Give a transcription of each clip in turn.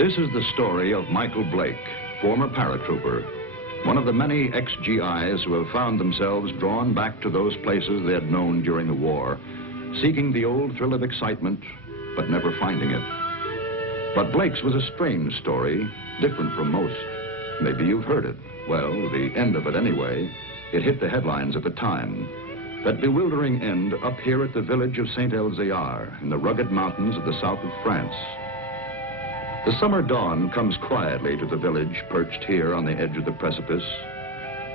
This is the story of Michael Blake, former paratrooper, one of the many ex-GIs who have found themselves drawn back to those places they had known during the war, seeking the old thrill of excitement, but never finding it. But Blake's was a strange story, different from most. Maybe you've heard it. Well, the end of it anyway. It hit the headlines at the time. That bewildering end up here at the village of Saint-Elzéar in the rugged mountains of the south of France. The summer dawn comes quietly to the village perched here on the edge of the precipice.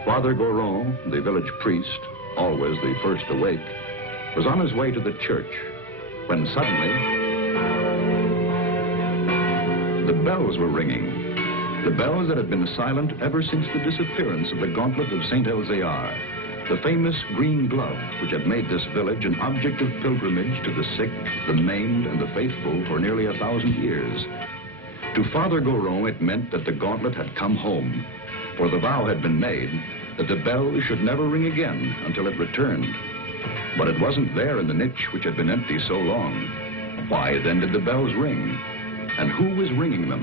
Father Goron, the village priest, always the first awake, was on his way to the church when suddenly the bells were ringing. The bells that had been silent ever since the disappearance of the gauntlet of Saint-Elzéar, the famous green glove which had made this village an object of pilgrimage to the sick, the maimed, and the faithful for nearly 1,000 years. To Father Goron, it meant that the gauntlet had come home, for the vow had been made that the bell should never ring again until it returned. But it wasn't there in the niche which had been empty so long. Why then did the bells ring? And who was ringing them?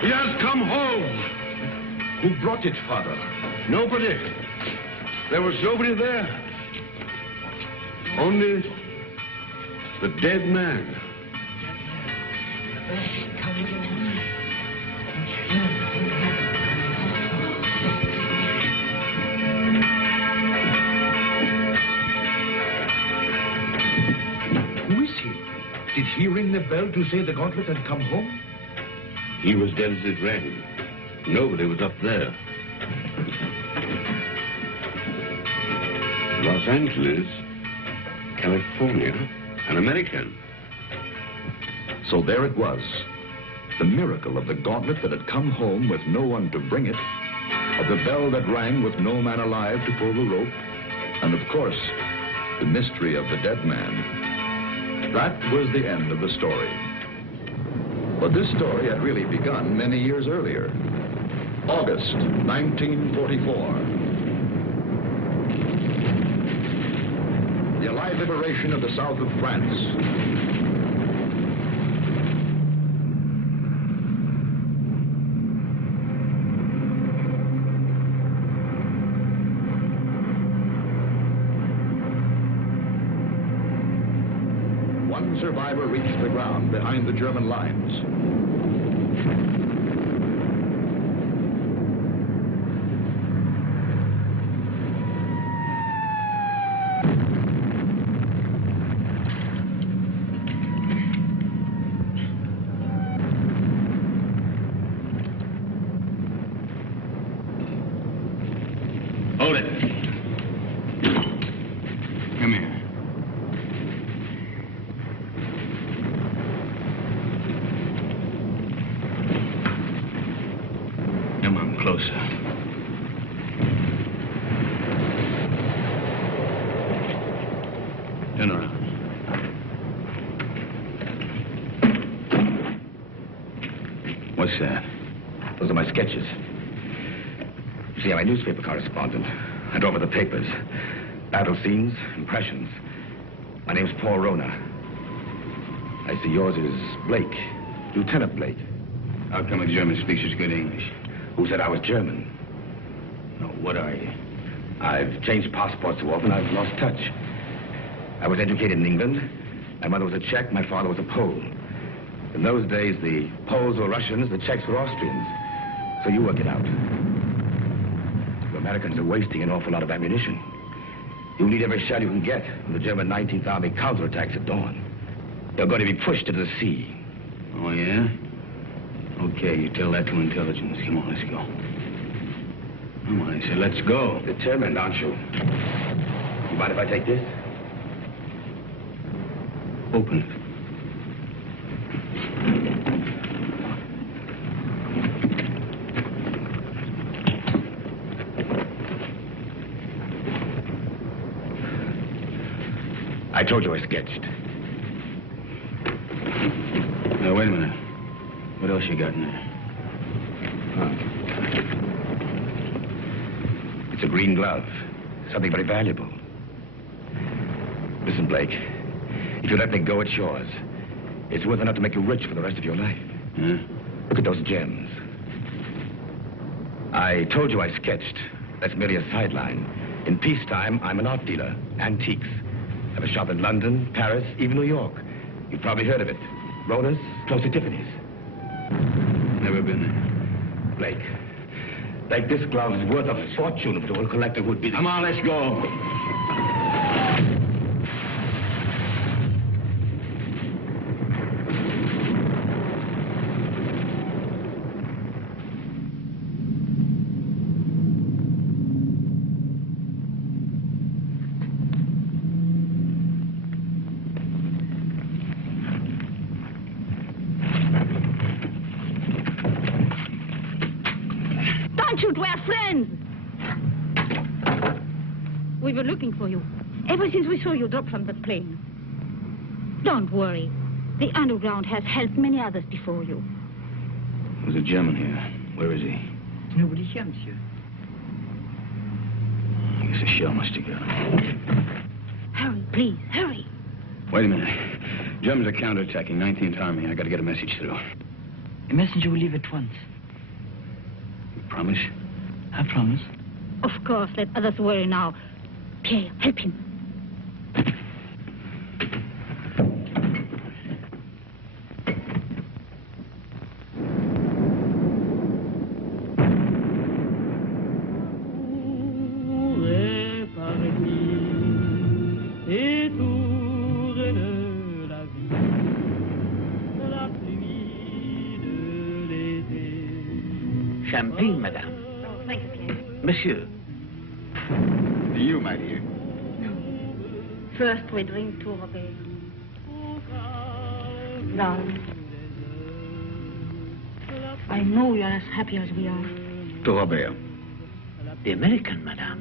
He has come home. Who brought it, Father? Nobody. There was nobody there. Only the dead man. Who is he? Did he ring the bell to say the gauntlet had come home? He was dead as it rang. Nobody was up there. Los Angeles, California, an American. So there it was. The miracle of the gauntlet that had come home with no one to bring it, of the bell that rang with no man alive to pull the rope, and of course, the mystery of the dead man. That was the end of the story. But this story had really begun many years earlier. August 1944. The Allied liberation of the south of France. One survivor reached the ground behind the German lines. Hold it. Come here. Come on, closer. Turn around. What's that? Those are my sketches. You see, I'm a newspaper correspondent. And over the papers. Battle scenes, impressions. My name's Paul Rona. I see yours is Blake. Lieutenant Blake. How come a German speaks such good English? Who said I was German? No, what are you? I've changed passports so often I've lost touch. I was educated in England. My mother was a Czech, my father was a Pole. In those days, the Poles were Russians, the Czechs were Austrians. So you work it out. The Americans are wasting an awful lot of ammunition. You'll need every shell you can get when the German 19th Army counterattacks at dawn. They're going to be pushed into the sea. Oh, yeah? Okay, you tell that to intelligence. Come on, let's go. Come on, I said, let's go. Determined, aren't you? You mind if I take this? Open it. I told you I sketched. Now, wait a minute. What else you got in there? It's a green glove. Something very valuable. Listen, Blake. If you let me go, it's yours. It's worth enough to make you rich for the rest of your life. Huh? Look at those gems. I told you I sketched. That's merely a sideline. In peacetime, I'm an art dealer. Antiques. I have a shop in London, Paris, even New York. You've probably heard of it. Rona's, close to Tiffany's. Never been there. Blake. Blake, this glove is worth a fortune if it were a collector who'd be... Come on, let's go. We're friends. We were looking for you ever since we saw you drop from the plane. Don't worry. The underground has helped many others before you. There's a German here. Where is he? Nobody here, monsieur. I guess a shell must have got him. Hurry, please, hurry. Wait a minute. Germans are counterattacking 19th Army. I got to get a message through. A messenger will leave at once. You promise? I promise. Of course, let others worry now. Pierre, help him. Champagne, madame. Oh, thank you, Pierre. Monsieur. You, my dear. No. First, we drink to Robert. Darling. I know you are as happy as we are. To Robert. The American, madame.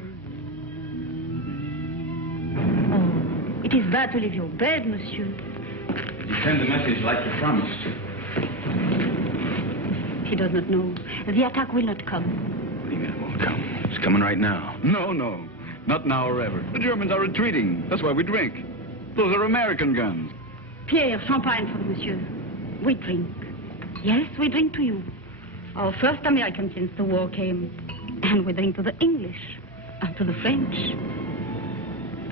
Oh, it is bad to leave your bed, monsieur. You send the message like you promised. He does not know. The attack will not come. What do you mean it won't come? It's coming right now. No, no. Not now or ever. The Germans are retreating. That's why we drink. Those are American guns. Pierre, champagne for monsieur. We drink. Yes, we drink to you. Our first American since the war came. And we drink to the English. And to the French.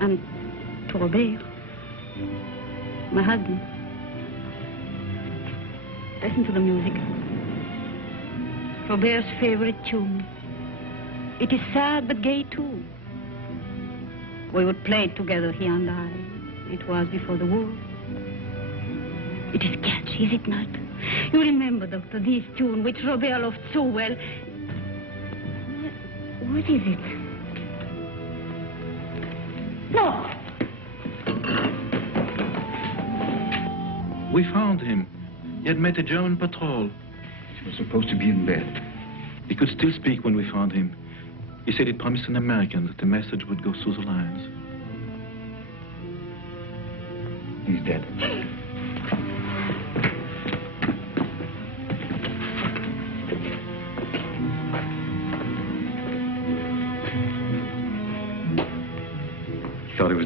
And to Robert. My husband. Listen to the music. Robert's favorite tune. It is sad but gay too. We would play it together, he and I. It was before the war. It is catchy, is it not? You remember, Doctor, this tune which Robert loved so well. What is it? No! We found him. He had met a German patrol. He was supposed to be in bed. He could still speak when we found him. He said he'd promised an American that the message would go through the lines. He's dead.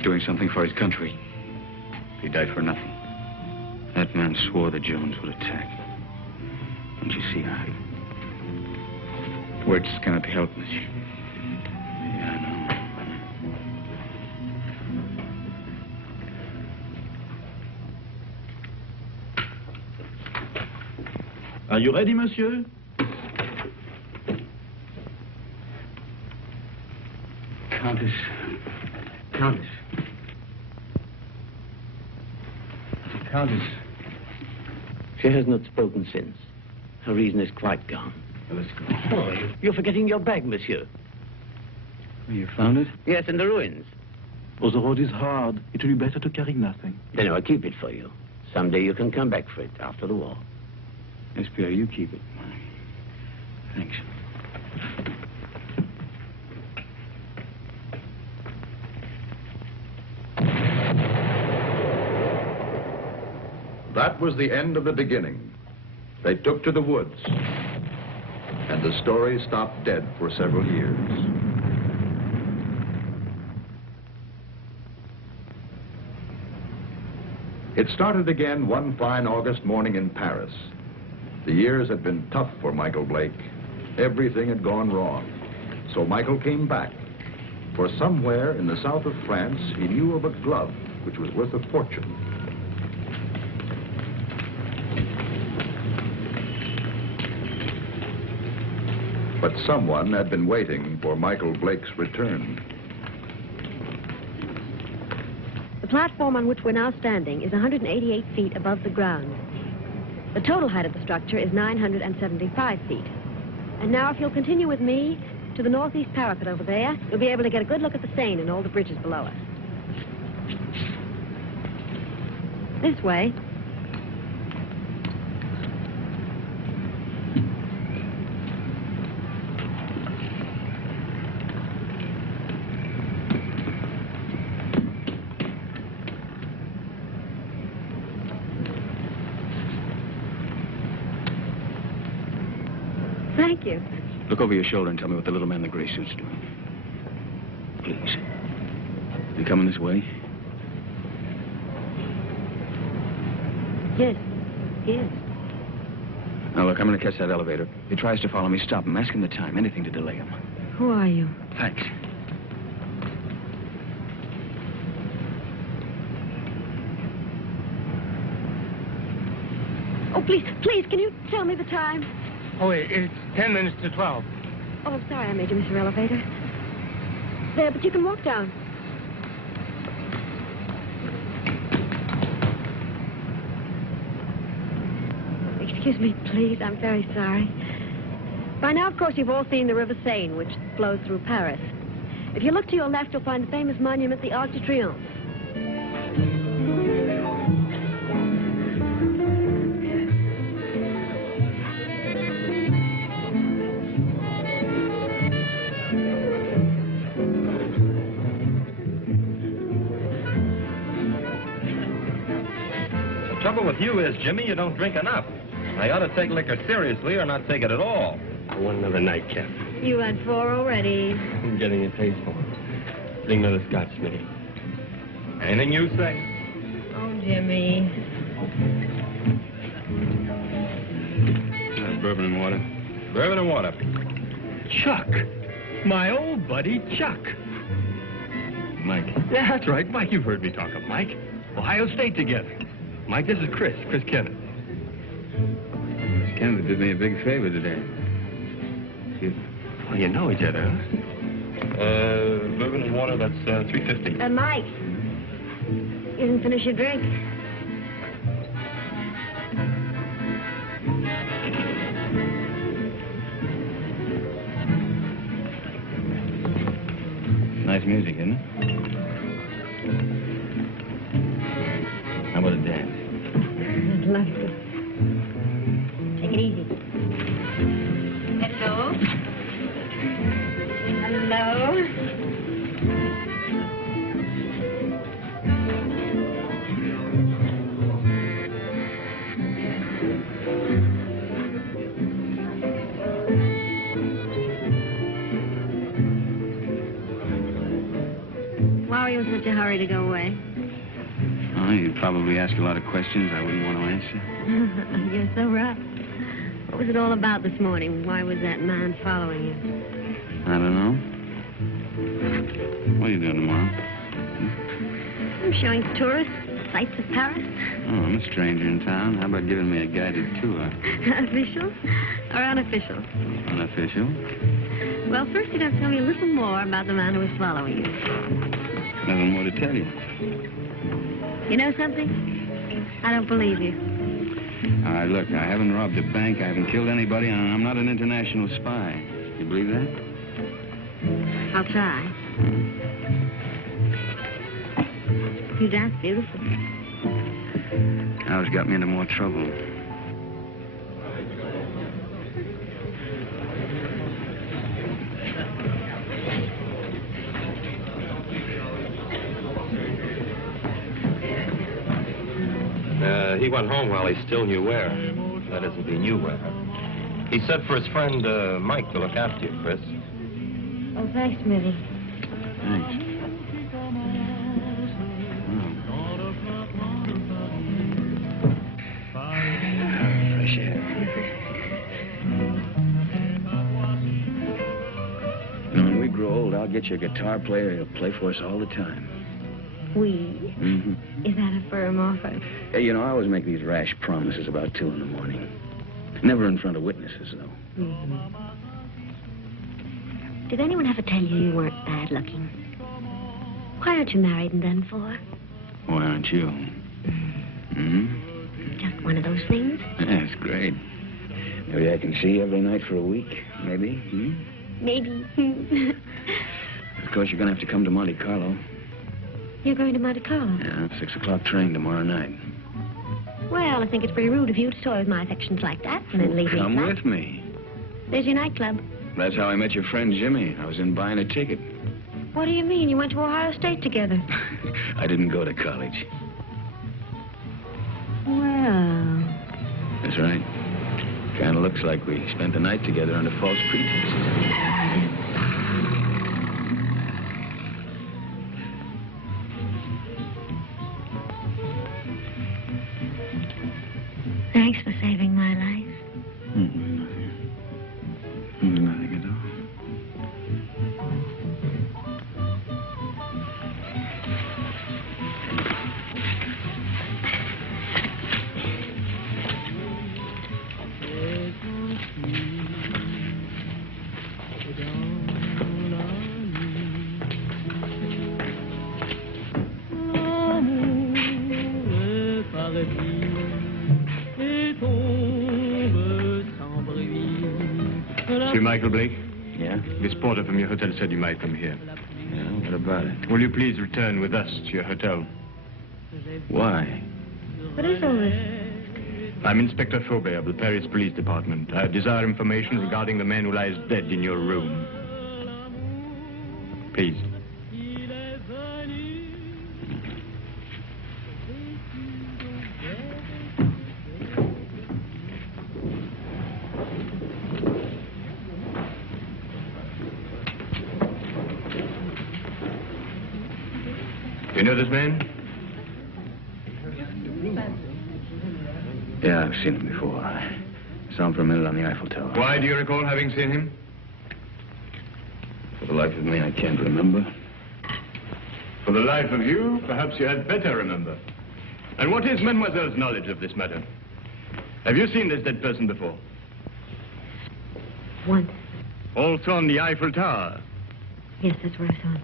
was doing something for his country. He died for nothing. That man swore the Germans would attack. Don't you see, Harry? Words cannot be helped, monsieur. Yeah, I know. Are you ready, monsieur? Countess. Countess. Countess. She has not spoken since. Her reason is quite gone. Well, let's go. Oh, you're forgetting your bag, monsieur. Oh, you found it? Yes, in the ruins. Oh, the road is hard. It will be better to carry nothing. Then I'll keep it for you. Someday you can come back for it after the war. Yes, Pierre, you keep it. Thanks. That was the end of the beginning. They took to the woods, and the story stopped dead for several years. It started again one fine August morning in Paris. The years had been tough for Michael Blake. Everything had gone wrong. So Michael came back. For somewhere in the south of France, he knew of a glove which was worth a fortune. But someone had been waiting for Michael Blake's return. The platform on which we're now standing is 188 feet above the ground. The total height of the structure is 975 feet. And now, if you'll continue with me to the northeast parapet over there, you'll be able to get a good look at the Seine and all the bridges below us. This way. Thank you. Look over your shoulder and tell me what the little man in the gray suit's doing. Please. You coming this way? Yes, he is. Now, look, I'm going to catch that elevator. If he tries to follow me, stop him. Ask him the time. Anything to delay him. Who are you? Thanks. Oh, please, can you tell me the time? Oh, it's 10 minutes to 12. Oh, I'm sorry I made you miss your elevator. There, but you can walk down. Excuse me, please. I'm very sorry. By now, of course, you've all seen the River Seine, which flows through Paris. If you look to your left, you'll find the famous monument, the Arc de Triomphe. The trouble with you is, Jimmy, you don't drink enough. I ought to take liquor seriously or not take it at all. I want another nightcap. You had 4 already. I'm getting a taste for it. Bring another scotch, Smitty. Anything you say. Oh, Jimmy. Bourbon and water. Bourbon and water. Chuck. My old buddy, Chuck. Mike. Yeah, that's right, Mike. You've heard me talk of Mike. Ohio State together. Mike, this is Chris Kenneth. Miss Kennedy did me a big favor today. Excuse me. Well, you know each other, huh? Bourbon and water, that's $3.50. Mike, you didn't finish your drink. Nice music, isn't it? How about a dance? I'd love to. Take it easy. Hello. Hello. Why are you in such a hurry to go away? Oh, you'd probably ask a lot of questions I wouldn't want to answer. You're so right. What was it all about this morning? Why was that man following you? I don't know. What are you doing tomorrow? I'm showing tourists sights of Paris. Oh, I'm a stranger in town. How about giving me a guided tour? Official or unofficial? Unofficial. Well, first you'd have to tell me a little more about the man who was following you. Nothing more to tell you. You know something? I don't believe you. All right, look, I haven't robbed a bank, I haven't killed anybody, and I'm not an international spy. You believe that? I'll try. You dance beautiful. Now it's got me into more trouble. He went home while he still knew where. That is, if he knew where. He said for his friend, Mike, to look after you, Chris. Oh, thanks, Mitty. Thanks. Fresh air. When we grow old, I'll get you a guitar player who'll play for us all the time. We? Mm-hmm. Is that a firm offer? Hey, you know, I always make these rash promises about 2 in the morning. Never in front of witnesses, though. Mm-hmm. Did anyone ever tell you weren't bad looking? Why aren't you married and done for? Why aren't you? Mm-hmm. Just one of those things? Yeah, it's great. Maybe I can see you every night for a week. Maybe. Hmm? Maybe. Of course, you're going to have to come to Monte Carlo. You're going to Monte Carlo? Yeah, 6 o'clock train tomorrow night. Well, I think it's pretty rude of you to toy with my affections like that and then leave me Come flat. with me. There's your nightclub. That's how I met your friend Jimmy. I was in buying a ticket. What do you mean? You went to Ohio State together. I didn't go to college. Well... That's right. Kind of looks like we spent the night together under false pretenses. Thanks for saving my life. Nothing at all. Monsieur Michael Blake? Yeah? This porter from your hotel said you might come here. Yeah, what about it? Will you please return with us to your hotel? Why? What is all this? I'm Inspector Faubert of the Paris Police Department. I desire information regarding the man who lies dead in your room. Please. You know this man? Yeah, I've seen him before. I saw him for a minute on the Eiffel Tower. Why do you recall having seen him? For the life of me, I can't remember. For the life of you, perhaps you had better remember. And what is Mademoiselle's knowledge of this matter? Have you seen this dead person before? Once. Also on the Eiffel Tower? Yes, that's where I saw him.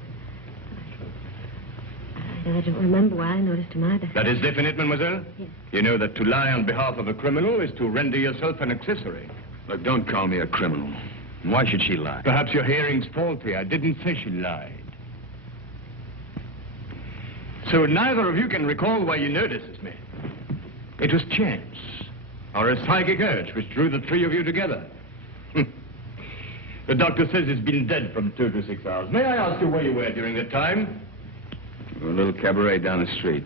I don't remember why I noticed him either. That is definite, mademoiselle? Yes. You know that to lie on behalf of a criminal is to render yourself an accessory. Look, don't call me a criminal. Why should she lie? Perhaps your hearing's faulty. I didn't say she lied. So neither of you can recall why you noticed this man. It was chance, or a psychic urge which drew the 3 of you together. The doctor says he's been dead from 2 to 6 hours. May I ask you where you were during that time? A little cabaret down the street.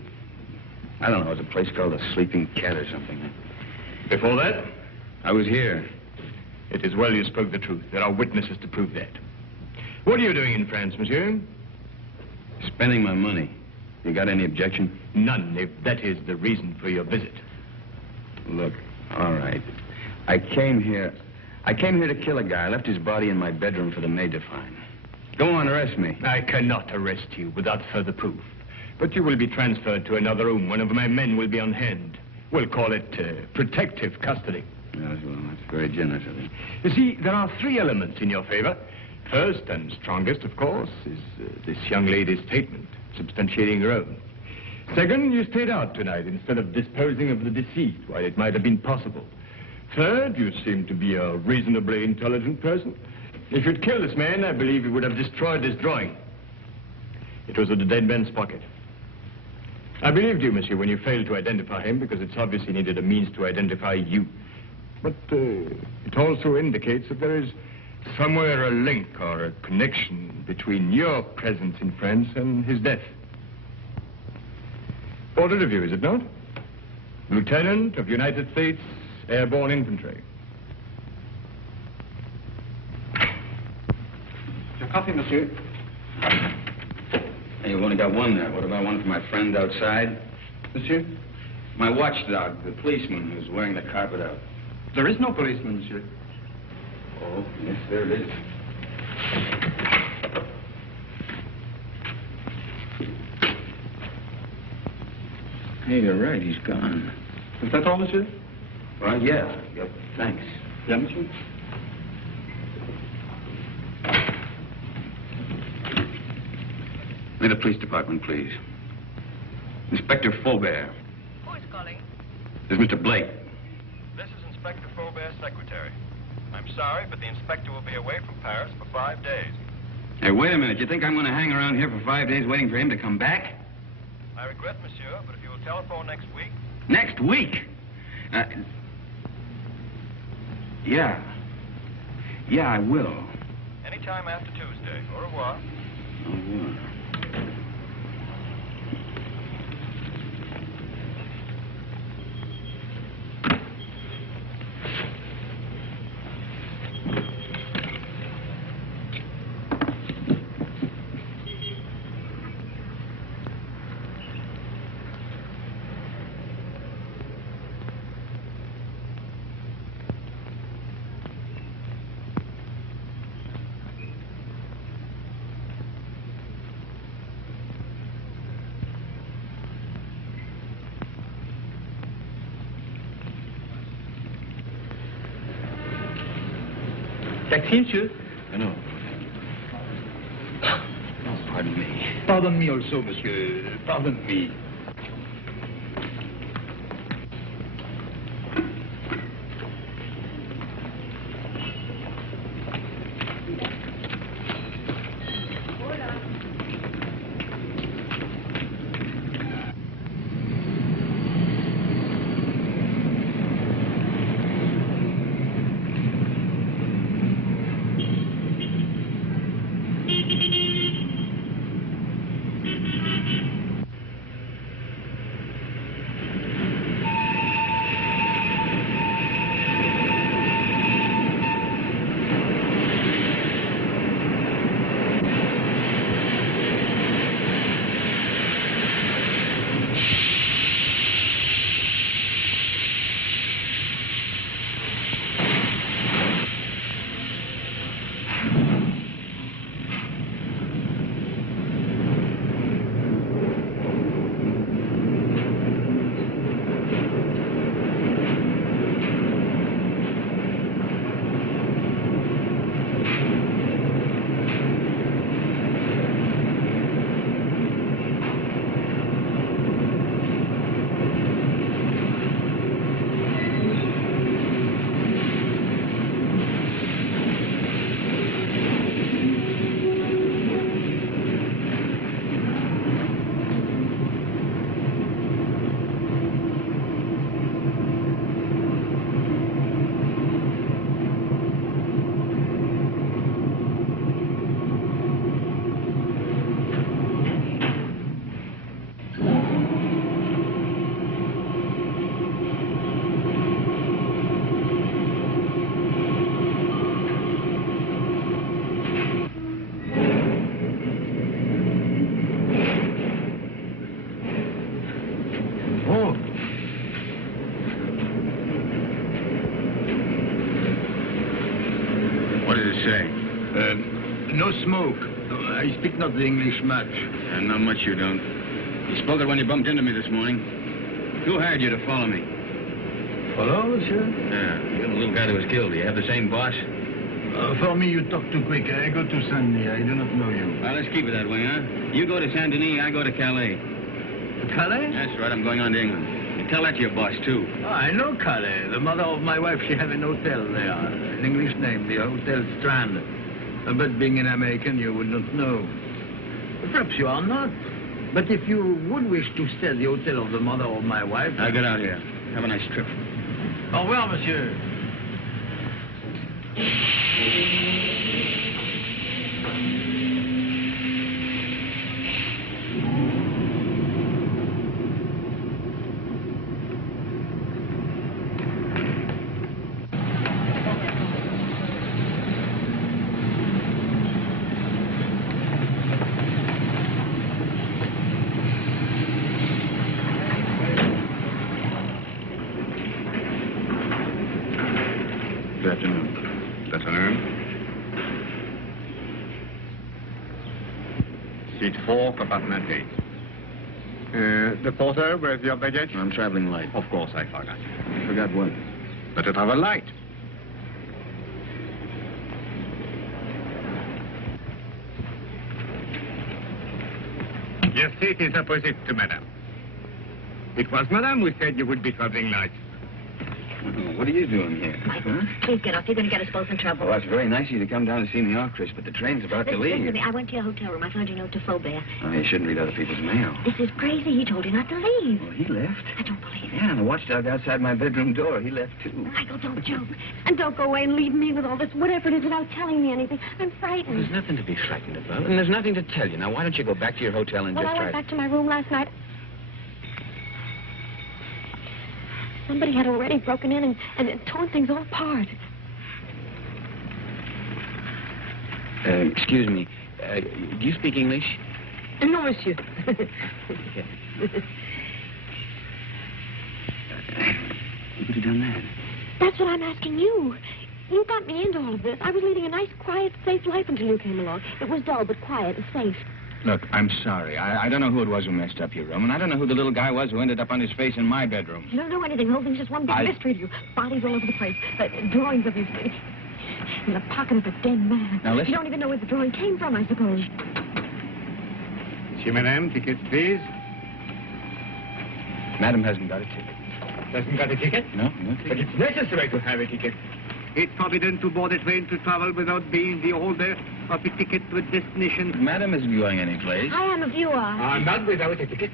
I don't know, it was a place called the Sleeping Cat or something. Before that? I was here. It is well you spoke the truth. There are witnesses to prove that. What are you doing in France, monsieur? Spending my money. You got any objection? None, if that is the reason for your visit. Look, all right. I came here to kill a guy. I left his body in my bedroom for the maid to find. Go on, arrest me. I cannot arrest you without further proof. But you will be transferred to another room. One of my men will be on hand. We'll call it protective custody. Yes, well, that's very generous of you. You see, there are 3 elements in your favor. First and strongest, of course, is this young lady's statement, substantiating her own. Second, you stayed out tonight instead of disposing of the deceased while it might have been possible. Third, you seem to be a reasonably intelligent person. If you'd killed this man, I believe you would have destroyed this drawing. It was in the dead man's pocket. I believed you, monsieur, when you failed to identify him, because it's obvious he needed a means to identify you. But it also indicates that there is somewhere a link or a connection between your presence in France and his death. Portrait of you, is it not? Lieutenant of United States Airborne Infantry. Your coffee, monsieur. Hey, you've only got one there. What about one for my friend outside? Monsieur? My watchdog, the policeman who's wearing the carpet out. There is no policeman, monsieur. Oh, yes, there it is. Hey, you're right. He's gone. Is that all, monsieur? Well, yeah. Yep. Thanks. Yeah, monsieur? May the police department, please. Inspector Faubert. Who is calling? This is Mr. Blake. This is Inspector Faubert's secretary. I'm sorry, but the inspector will be away from Paris for 5 days. Hey, wait a minute. You think I'm going to hang around here for 5 days waiting for him to come back? I regret, monsieur, but if you will telephone next week... Next week? Yeah. Yeah, I will. Anytime after Tuesday. Au revoir. Au revoir. Taxi, monsieur? No. Oh, pardon me. Pardon me also, monsieur. Pardon me. say? No smoke. I speak not the English much. Not much you don't. You spoke it when you bumped into me this morning. Who hired you to follow me? Follow, monsieur? Yeah, you're the little guy that was killed. Do you have the same boss? For me, you talk too quick. I go to Saint-Denis. I do not know you. Well, let's keep it that way, huh? You go to Saint-Denis, I go to Calais. Calais? That's right, I'm going on to England. You tell that to your boss, too. Oh, I know Calais. The mother of my wife, she have an hotel there. An English name, the Hotel Strand. But being an American, you would not know. Perhaps you are not. But if you would wish to stay at the hotel of the mother of my wife... I'll get out here. Have a nice trip. Au revoir, monsieur. Good afternoon. Good afternoon. Seat 4, compartment 8. The porter, where's your baggage? I'm traveling light. Of course, I forgot. You forgot what? But to travel light. Your seat is opposite to Madame. It was Madame who said you would be traveling light. What are you doing here? Michael, please get off. You're going to get us both in trouble. Well, that's very nice of you to come down to see me off, Chris, but the train's about to leave. Listen to me. I went to your hotel room. I found your note to Faubert. Oh, you shouldn't read other people's mail. This is crazy. He told you not to leave. Well, he left. I don't believe it. Yeah, and the watchdog outside my bedroom door, he left, too. Michael, don't joke. And don't go away and leave me with all this, whatever it is, without telling me anything. I'm frightened. There's nothing to be frightened about, and there's nothing to tell you. Now, why don't you go back to your hotel and Well, just I try... went back to my room last night. Somebody had already broken in and torn things all apart. Excuse me. Do you speak English? No, monsieur. What have you done that? That's what I'm asking you. You got me into all of this. I was leading a nice, quiet, safe life until you came along. It was dull, but quiet and safe. Look, I'm sorry. I don't know who it was who messed up your room, and I don't know who the little guy was who ended up on his face in my bedroom. You don't know anything. The whole thing's just one big mystery to you. Bodies all over the place. Drawings of his... in the pocket of a dead man. Now, listen. You don't even know where the drawing came from, I suppose. Monsieur, Madame, tickets, please. Madam hasn't got a ticket. Doesn't got a ticket? No ticket. But it's necessary to have a ticket. It's forbidden to board a train to travel without being the holder of a ticket to a destination. Madam isn't going anyplace. I am if you are. Not without a ticket.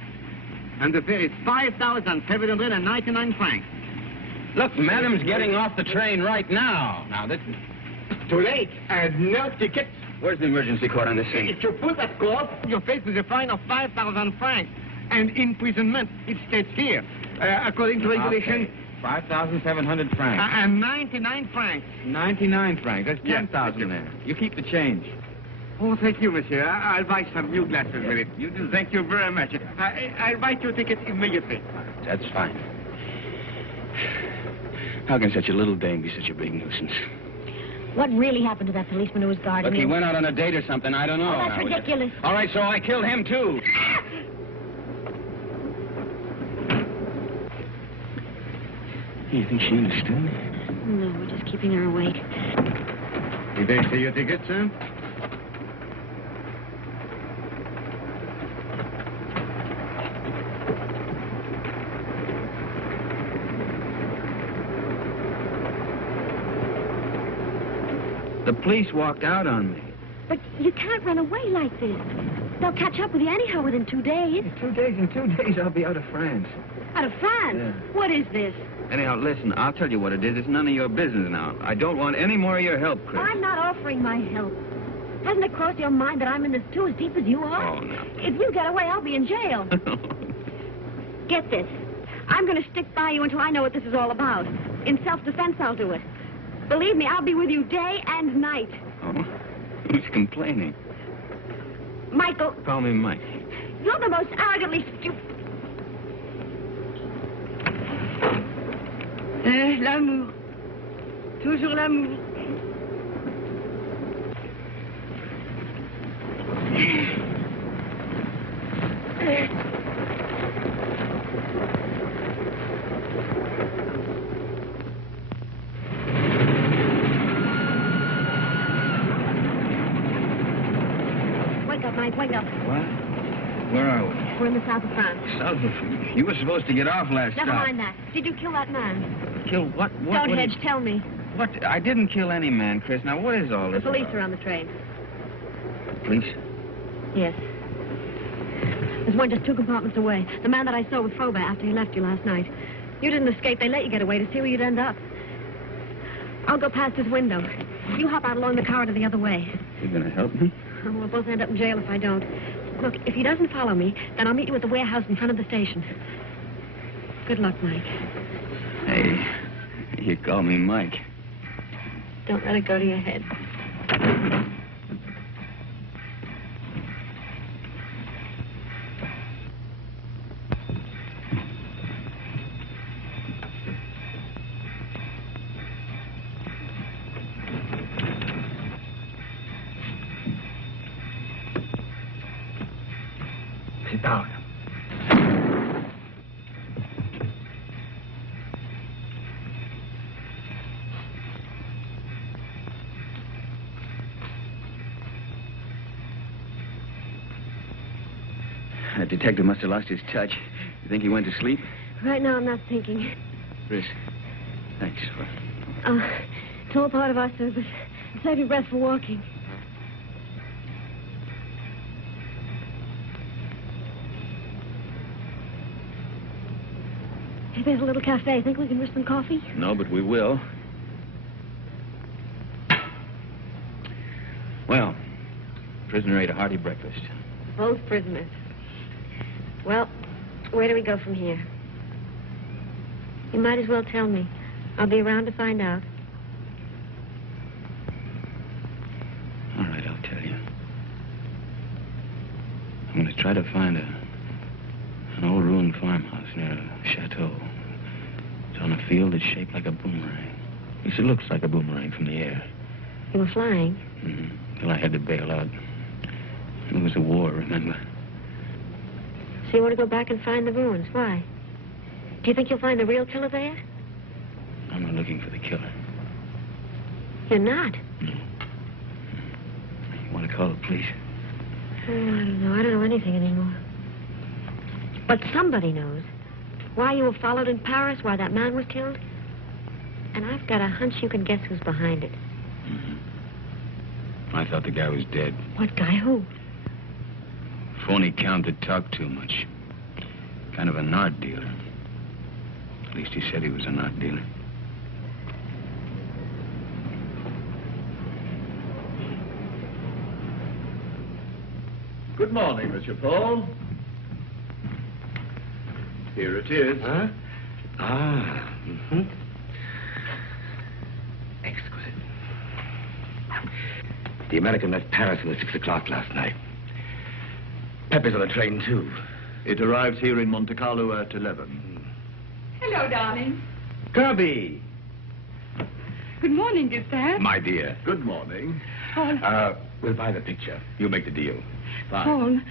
And the fare is 5,799 francs. Look, Madam's getting off the train right now. Now, this... Too late. And no ticket. Where's the emergency cord on this thing? If you pull that cord, you're faced with a fine of 5,000 francs. And imprisonment, it states here. According to regulation... Okay. 5,700 francs. And 99 francs. 99 francs. That's 10,000 yes, there. You keep the change. Oh, thank you, monsieur. I'll buy some new glasses with it. You do. Thank you very much. I'll write your ticket immediately. That's fine. How can such a little dame be such a big nuisance? What really happened to that policeman who was guarding Look, you? he went out on a date or something. I don't know. Oh, that's ridiculous. All right, so I killed him, too. You think she understood? No, we're just keeping her awake. Did they see your ticket, sir? The police walked out on me. But you can't run away like this. They'll catch up with you anyhow within 2 days. In 2 days, I'll be out of France. Out of France? Yeah. What is this? Anyhow, listen, I'll tell you what it is. It's none of your business now. I don't want any more of your help, Chris. I'm not offering my help. Hasn't it crossed your mind that I'm in this too as deep as you are? Oh, no. If you get away, I'll be in jail. Get this. I'm going to stick by you until I know what this is all about. In self-defense, I'll do it. Believe me, I'll be with you day and night. Oh, who's complaining? Michael. Call me Mike. You're the most arrogantly stupid... L'amour. Toujours l'amour. Mike, wake up. What? Where are we? We're in the south of France. South of... You were supposed to get off last Never stop. mind that. Did you kill that man? Kill what? Stonehenge, tell me. What? I didn't kill any man, Chris. Now, what is all The this police about? are on the train. Police? Yes. There's one just 2 compartments away. The man that I saw with Frobe after he left you last night. You didn't escape. They let you get away to see where you'd end up. I'll go past his window. You hop out along the corridor the other way. You gonna help me? Oh, we'll both end up in jail if I don't. Look, if he doesn't follow me, then I'll meet you at the warehouse in front of the station. Good luck, Mike. Hey, you call me Mike. Don't let it go to your head. Sit down. That detective must have lost his touch. You think he went to sleep? Right now, I'm not thinking. Chris, thanks for... It's all part of our service. Save your breath for walking. Hey, there's a little cafe. Think we can risk some coffee? No, but we will. Well, prisoner ate a hearty breakfast. Both prisoners. Well, where do we go from here? You might as well tell me. I'll be around to find out. All right, I'll tell you. I'm going to try to find an old ruined farmhouse near a chateau. It's on a field that's shaped like a boomerang. At least it looks like a boomerang from the air. You were flying? Mm-hmm. Till I had to bail out. It was a war, remember? So you want to go back and find the ruins? Why? Do you think you'll find the real killer there? I'm not looking for the killer. You're not? No. You want to call the police? Oh, I don't know. I don't know anything anymore. But somebody knows. Why you were followed in Paris, why that man was killed. And I've got a hunch you can guess who's behind it. Mm-hmm. I thought the guy was dead. What guy? Who? Phony count that talked too much. Kind of an art dealer. At least he said he was an art dealer. Good morning, Monsieur Paul. Here it is. Huh? Ah, mm-hmm. Exquisite. The American left Paris at 6 o'clock last night. Pepe's on the train, too. It arrives here in Monte Carlo at 11. Hello, darling. Kirby! Good morning, Gustave. My dear. Good morning. Paul. We'll buy the picture. You make the deal. Fine.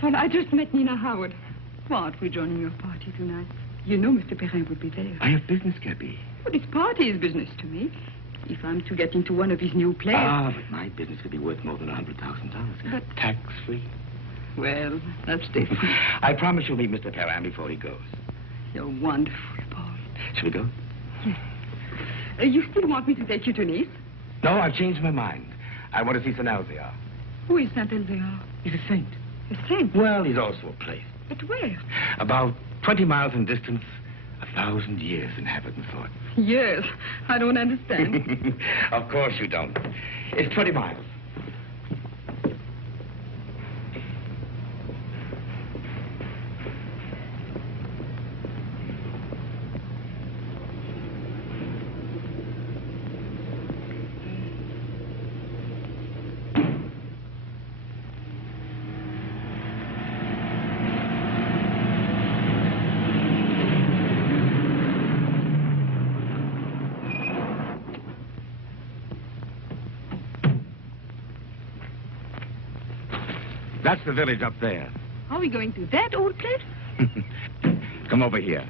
Paul, I just met Nina Howard. Why aren't we joining your party tonight? You know Mr. Perrin would be there. I have business, Kirby. Well, this party is business to me. If I'm to get into one of his new plays... Ah, but my business could be worth more than $100,000. But... Tax-free. Well, that's different. I promise you'll meet Mr. Perrin before he goes. You're wonderful, Paul. Shall we go? Yes. You still want me to take you to Nice? No, I've changed my mind. I want to see Saint Alvear. Who is Saint Alvear? He's a saint. A saint? Well, he's also a place. But where? About 20 miles in distance, 1,000 years in habit and thought. Yes, I don't understand. Of course you don't. It's 20 miles. That's the village up there. Are we going to that old place? Come over here.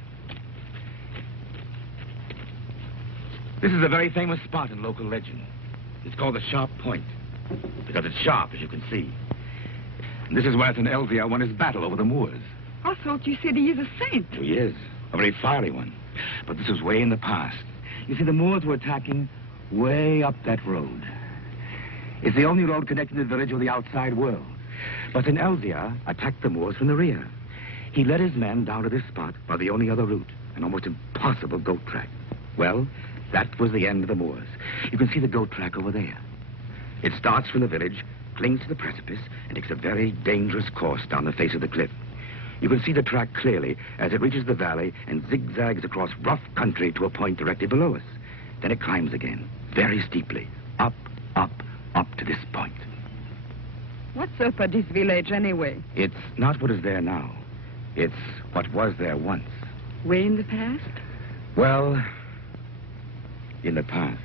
This is a very famous spot in local legend. It's called the Sharp Point, because it's sharp, as you can see. This is where St. Elvia won his battle over the Moors. I thought you said he is a saint. He is. A very fiery one. But this was way in the past. You see, the Moors were attacking way up that road. It's the only road connecting the village with the outside world. But St. Elvia attacked the Moors from the rear. He led his men down to this spot by the only other route, an almost impossible goat track. Well, that was the end of the Moors. You can see the goat track over there. It starts from the village, clings to the precipice, and takes a very dangerous course down the face of the cliff. You can see the track clearly as it reaches the valley and zigzags across rough country to a point directly below us. Then it climbs again, very steeply, up, up, up to this point. What's up at this village anyway? It's not what is there now. It's what was there once. Way in the past? Well, in the past.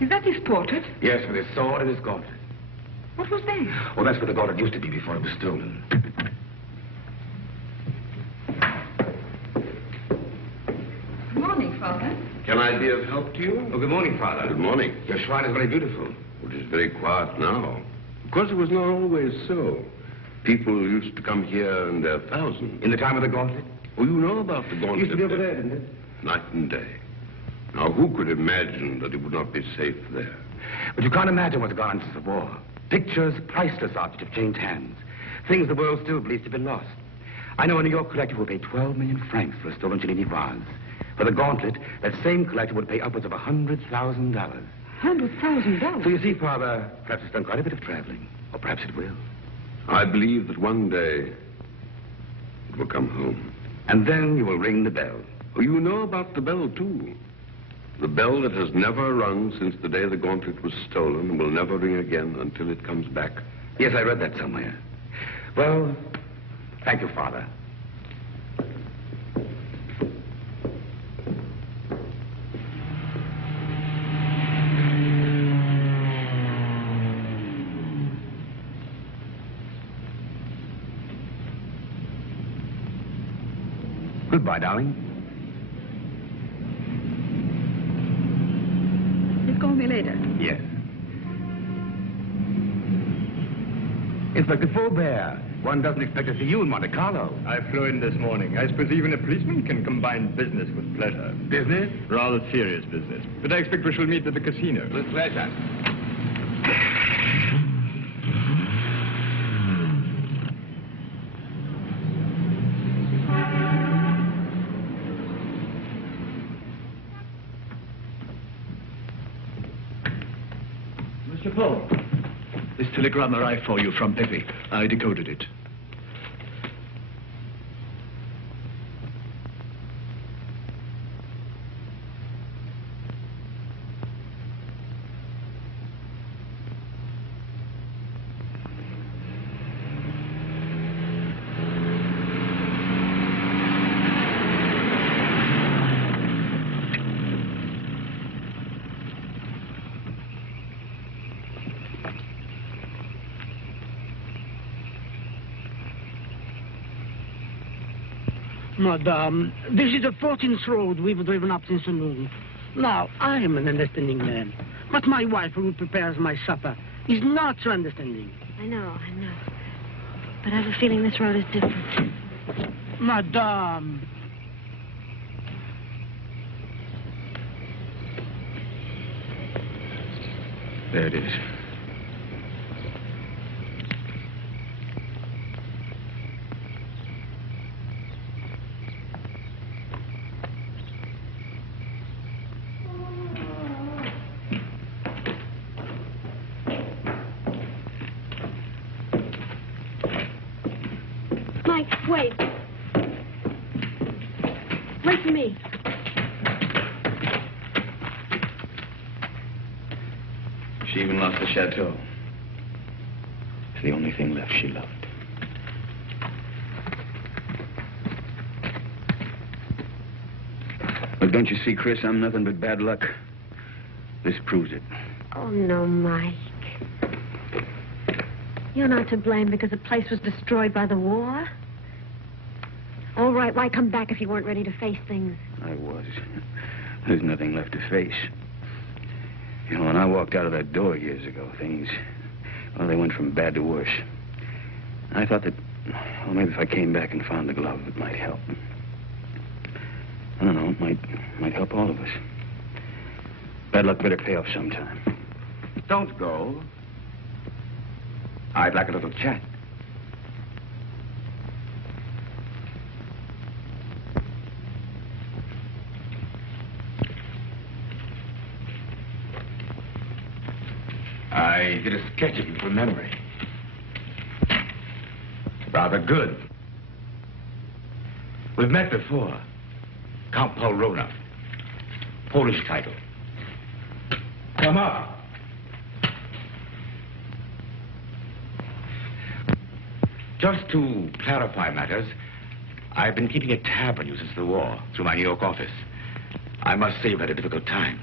Is that his portrait? Yes, with his sword and his gauntlet. What was that? Oh, that's where the gauntlet used to be before it was stolen. Good morning, Father. Can I be of help to you? Oh, good morning, Father. Good morning. Your shrine is very beautiful. It is very quiet now. Of course, it was not always so. People used to come here in their thousands. In the time of the gauntlet? Oh, you know about the gauntlet. Used to be over there, didn't it? Night and day. Now, who could imagine that it would not be safe there? But you can't imagine what's gone on since the war. Pictures, priceless objects have changed hands. Things the world still believes to be lost. I know a New York collector will pay 12 million francs for a stolen Cellini vase. For the gauntlet, that same collector would pay upwards of $100,000. $100,000? So you see, Father, perhaps it's done quite a bit of traveling. Or perhaps it will. I believe that one day it will come home. And then you will ring the bell. Oh, you know about the bell, too. The bell that has never rung since the day the gauntlet was stolen and will never ring again until it comes back. Yes, I read that somewhere. Well, thank you, Father. Goodbye, darling. You'll call me later. Yes. Inspector Faubert, one doesn't expect to see you in Monte Carlo. I flew in this morning. I suppose even a policeman can combine business with pleasure. Business? Rather serious business. But I expect we shall meet at the casino. With pleasure. Mr. Paul, this telegram arrived for you from Pepe. I decoded it. Madame, this is the 14th road we've driven up since noon. Now, I am an understanding man, but my wife, who prepares my supper, is not so understanding. I know. But I have a feeling this road is different. Madame. There it is. Mike, wait. Wait for me. She even lost the chateau. It's the only thing left she loved. But don't you see, Chris, I'm nothing but bad luck. This proves it. Oh, no, Mike. You're not to blame because the place was destroyed by the war. All right, why come back if you weren't ready to face things? I was. There's nothing left to face. You know, when I walked out of that door years ago, things, well, they went from bad to worse. I thought that, well, maybe if I came back and found the glove, it might help. I don't know, it might help all of us. Bad luck better pay off sometime. Don't go. I'd like a little chat. I did a sketch of you from memory. Rather good. We've met before. Count Polrona. Polish title. Come up. Just to clarify matters, I've been keeping a tab on you since the war, through my New York office. I must say you've had a difficult time.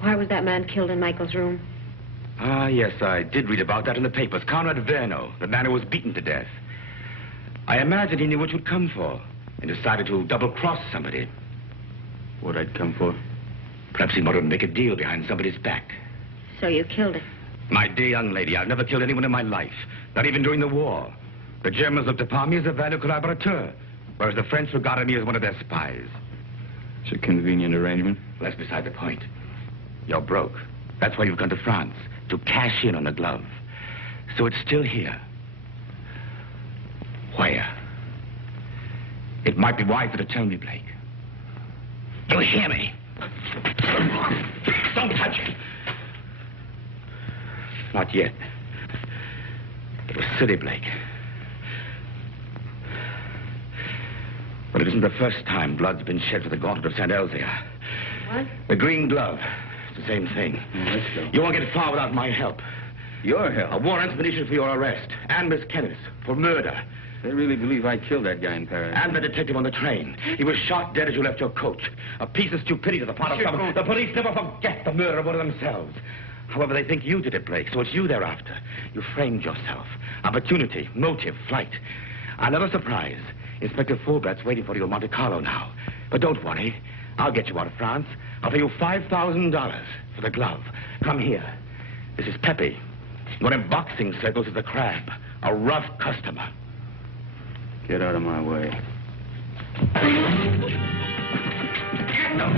Why was that man killed in Michael's room? Ah, yes, I did read about that in the papers. Conrad Verno, the man who was beaten to death. I imagined he knew what you'd come for and decided to double-cross somebody. What I'd come for? Perhaps he wanted to make a deal behind somebody's back. So you killed him? My dear young lady, I've never killed anyone in my life, not even during the war. The Germans looked upon me as a valued collaborateur, whereas the French regarded me as one of their spies. It's a convenient arrangement. Well, that's beside the point. You're broke. That's why you've gone to France, to cash in on the glove. So it's still here. Where? It might be wiser to tell me, Blake. You hear me? Don't touch it. Not yet. It was silly, Blake. But it isn't the first time blood's been shed for the gauntlet of St. Elzea. What? The green glove. It's the same thing. Let's go. You won't get far without my help. Your help? A war expedition for your arrest. And Miss Kenneth for murder. They really believe I killed that guy in Paris. And the detective on the train. He was shot dead as you left your coach. A piece of stupidity to the part of some... The police never forget the murder of one of themselves. However, they think you did it, Blake, so it's you they're after. You framed yourself. Opportunity, motive, flight. Another surprise. Inspector Fulbert's waiting for you in Monte Carlo now. But don't worry. I'll get you out of France. I'll pay you $5,000 for the glove. Come here. This is Pepe. Known in boxing circles as the Crab. A rough customer. Get out of my way. No.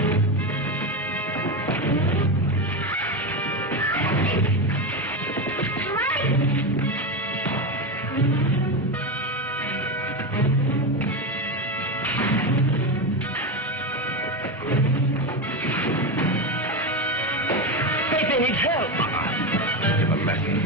Pepe needs help. Give him a lesson.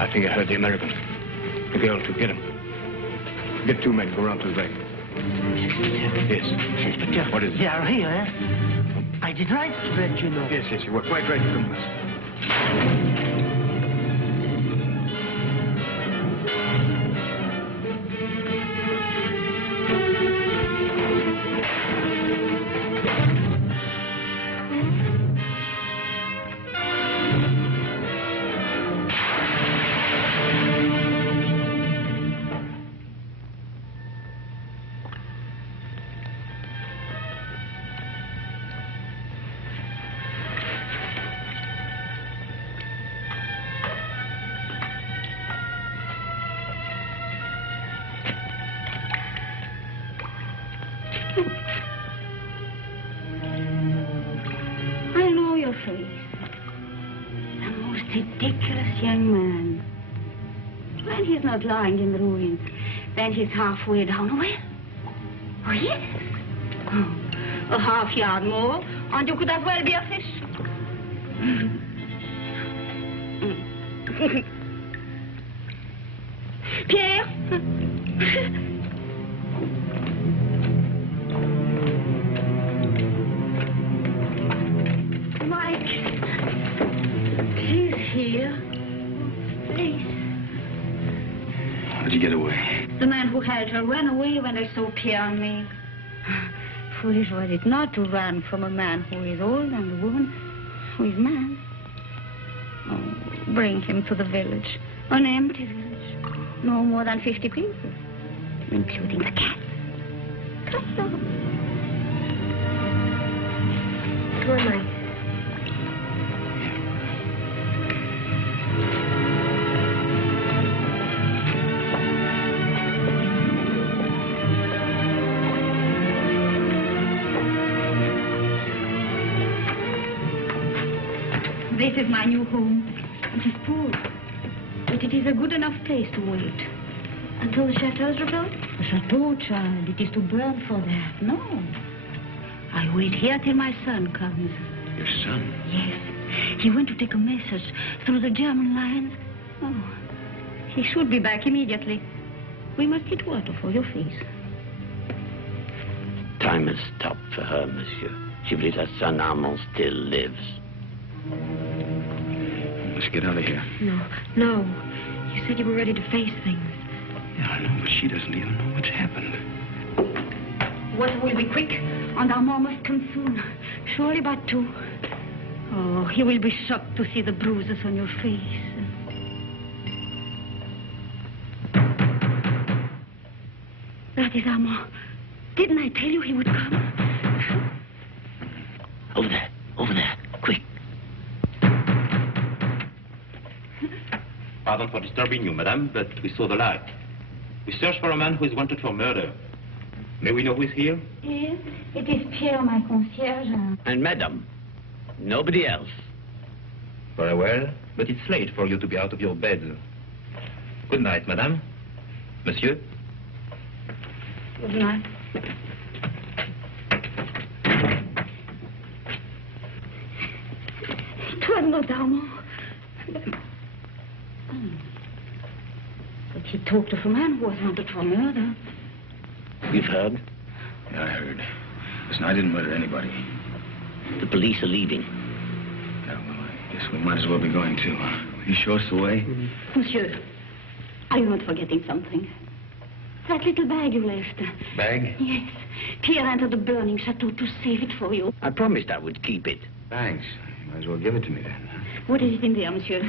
I think I heard the American. The girl to get him. Get 2 men, go round to the back. Yes. Inspector. What is it? They are here, eh? I did right to let you know. Yes, yes, you were quite right to come with us. I know your face. The most ridiculous young man. When he's not lying in the ruins, then he's halfway down a well. Oh, yes. Oh, a half yard more, and you could as well be a fish. Pierre? Mike. He's here. Please. How'd you get away? The man who held her ran away when I saw Pierre and me. Foolish was it not to run from a man who is old and a woman who is mad. Oh, bring him to the village. An empty village. No more than 50 people, including the cat. Come on. Who am I? This is my new home. It is poor, but it is a good enough place to wait. Until the chateau is rebuilt? The chateau, child, it is to burn for that. No. I wait here till my son comes. Your son? Yes. He went to take a message through the German lines. Oh, he should be back immediately. We must get water for your face. Time has stopped for her, monsieur. She believes her son Armand still lives. Let's get out of here. No. You said you were ready to face things. Yeah, I know, but she doesn't even know what's happened. Water will be quick, and Armand must come soon. Surely by 2. Oh, he will be shocked to see the bruises on your face. That is Armand. Didn't I tell you he would come? Over there, quick. Pardon for disturbing you, madame, but we saw the light. We search for a man who is wanted for murder. May we know who is here? Yes, it is Pierre, my concierge. And madame, nobody else. Very well, but it's late for you to be out of your bed. Good night, madame. Monsieur? Good night. It was not Armand. But he talked of a man who was wanted for murder. You've heard? Yeah, I heard. Listen, I didn't murder anybody. The police are leaving. Yeah, well, I guess we might as well be going, too. Will you show us the way? Monsieur, are you not forgetting something? That little bag you left. Bag? Yes. Pierre entered the burning chateau to save it for you. I promised I would keep it. Thanks. You might as well give it to me, then. What is it in there, monsieur?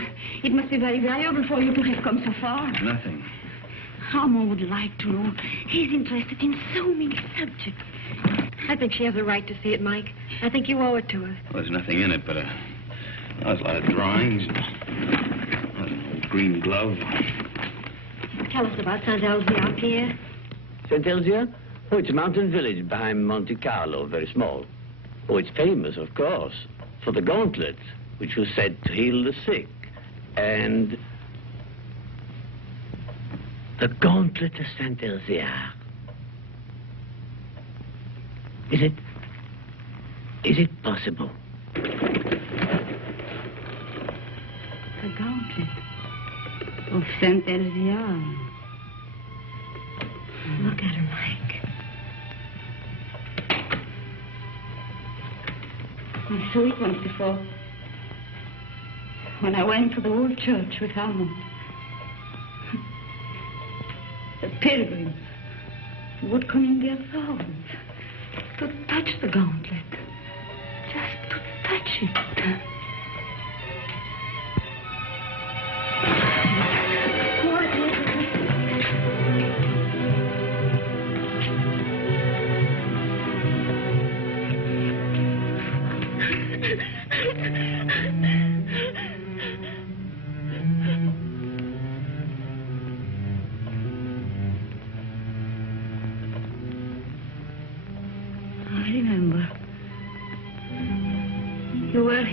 It must be very valuable for you to have come so far. Nothing. Armand would like to know. He's interested in so many subjects. I think she has a right to see it, Mike. I think you owe it to her. Well, there's nothing in it, but there's a lot of drawings. An old green glove. Tell us about Saint-Elzéar, Pierre. Saint-Elzéar? Oh, it's a mountain village behind Monte Carlo, very small. Oh, it's famous, of course, for the gauntlet, which was said to heal the sick. And the gauntlet of Saint-Elzéar. Is it possible? The gauntlet of Saint-Elzéar. Look at her, Mike. I saw it once before. When I went to the old church with Armand. The pilgrims would come in their thousands to touch the gauntlet. Just to touch it.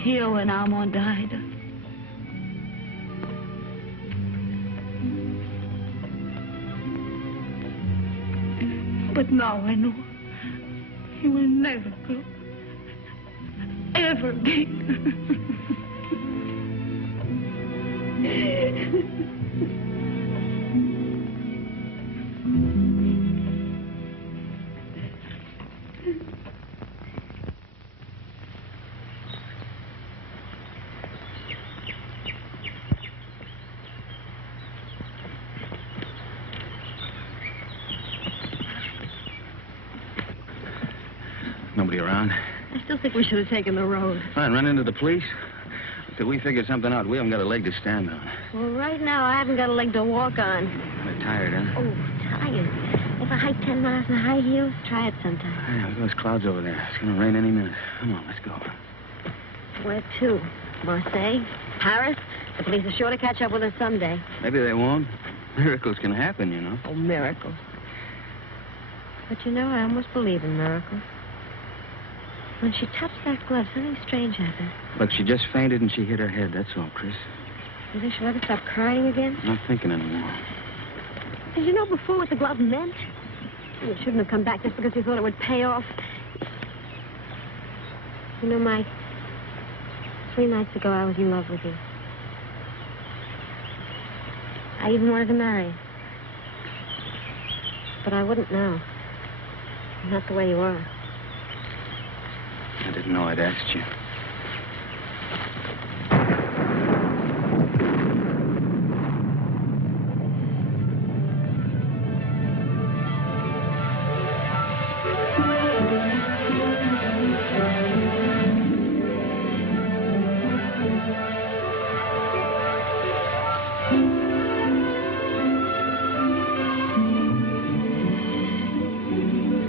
here when Armand died. But now I know he will never go. Ever again. Nobody around? I still think we should have taken the road. Fine, run into the police. Till we figure something out, we haven't got a leg to stand on. Well, right now, I haven't got a leg to walk on. Kind of tired, huh? Oh, tired. If I hike 10 miles in high heels, try it sometime. Yeah, look at those clouds over there. It's going to rain any minute. Come on, let's go. Where to? Marseille? Paris? The police are sure to catch up with us someday. Maybe they won't. Miracles can happen, you know. Oh, miracles. But you know, I almost believe in miracles. When she touched that glove, something strange happened. Look, she just fainted and she hit her head. That's all, Chris. You think she'll ever stop crying again? I'm not thinking anymore. Did you know before what the glove meant? You shouldn't have come back just because you thought it would pay off. You know, Mike, 3 nights ago I was in love with you. I even wanted to marry you. But I wouldn't now. Not the way you are. I didn't know I'd asked you.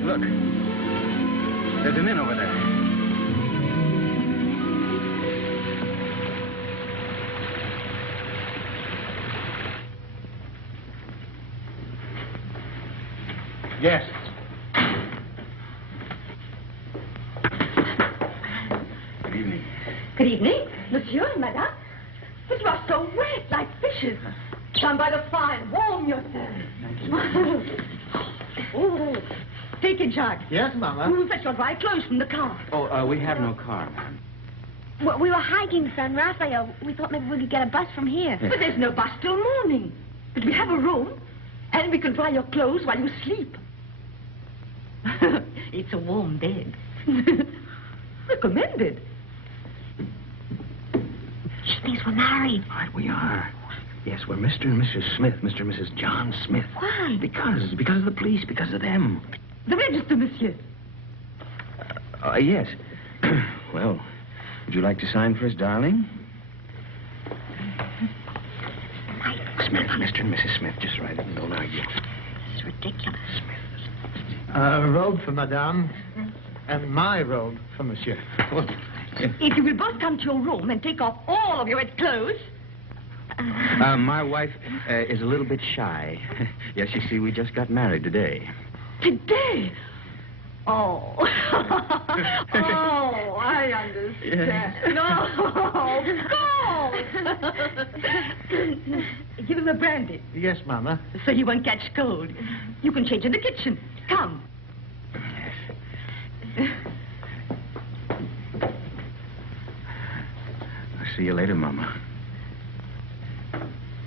Look. There's an inn over there. Guests. Good evening. Good evening, monsieur and madame. But you are so wet, like fishes. Stand by the fire, warm yourselves. Oh, take it, Jacques. Yes, Mama. We'll fetch your dry clothes from the car. Oh, we have no car, ma'am. Well, we were hiking San Rafael. We thought maybe we could get a bus from here. But there's no bus till morning. But we have a room, and we can dry your clothes while you sleep. It's a warm bed. Recommended. She thinks we're married. Right, we are. Yes, we're Mr. and Mrs. Smith, Mr. and Mrs. John Smith. Why? Because of the police, because of them. The register, monsieur. Yes. Well, would you like to sign for us, darling? Smith, Mr. and Mrs. Smith, just write it and don't argue. This is ridiculous. A robe for Madame, and my robe for Monsieur. If you will both come to your room and take off all of your wet clothes. My wife is a little bit shy. Yes, you see, we just got married today. Today? Oh. Oh, I understand. No. Go. Give him a brandy. Yes, Mama. So he won't catch cold. You can change in the kitchen. Come. I'll see you later, Mama.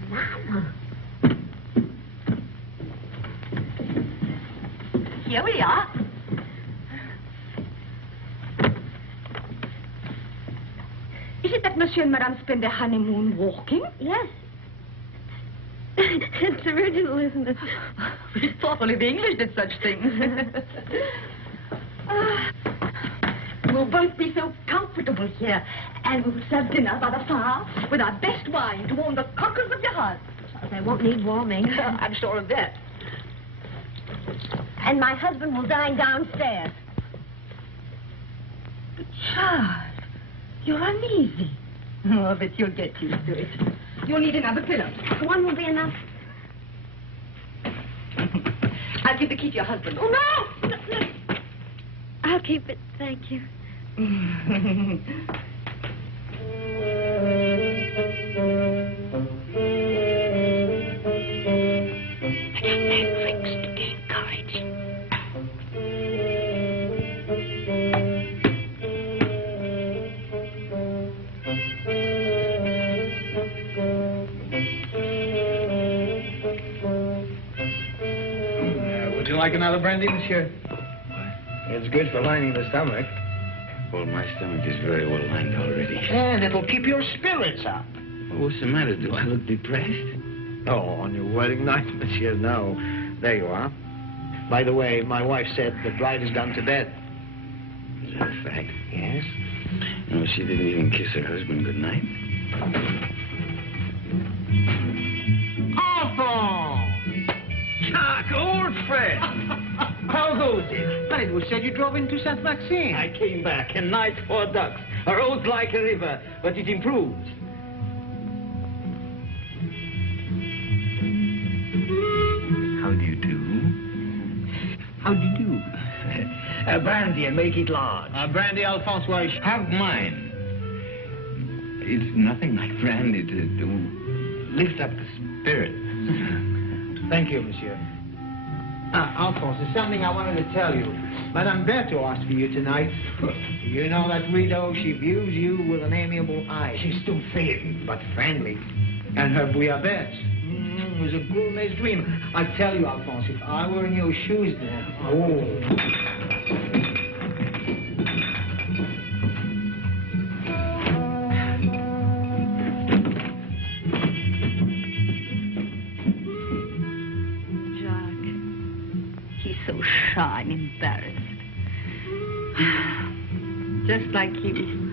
Mama. Here we are. Is it that Monsieur and Madame spend their honeymoon walking? Yes. It's original, isn't it? We thought only the English did such things. We'll both be so comfortable here, and we'll serve dinner by the fire with our best wine to warm the cockles of your heart. They won't need warming. I'm sure of that. And my husband will dine downstairs. But Charles, you're uneasy. Oh, but you'll get used to it. You'll need another pillow. One will be enough. I'll give the key to your husband. Oh, no! I'll keep it, thank you. you like another brandy, monsieur? It's good for lining the stomach. Well, my stomach is very well lined already. And it'll keep your spirits up. Well, what's the matter? Do I look depressed? Oh, on your wedding night, monsieur, no. There you are. By the way, my wife said the bride has gone to bed. Is that a fact? Yes. No, she didn't even kiss her husband goodnight. Alphonse! Chuck, old friend! How goes it? But it was said you drove into Saint Maxime. I came back, and nice for ducks. A road like a river, but it improves. How do you do? How do you do? Brandy and make it large. Brandy, Alphonse, why? Have mine. It's nothing like brandy to lift up the spirit. Thank you, monsieur. Alphonse, there's something I wanted to tell you. Madame Berthaud asked for you tonight. You know that widow, she views you with an amiable eye. She's too thin, but friendly. And her bouillabaisse was a gourmet's dream. I tell you, Alphonse, if I were in your shoes then... So shy and embarrassed. Just like you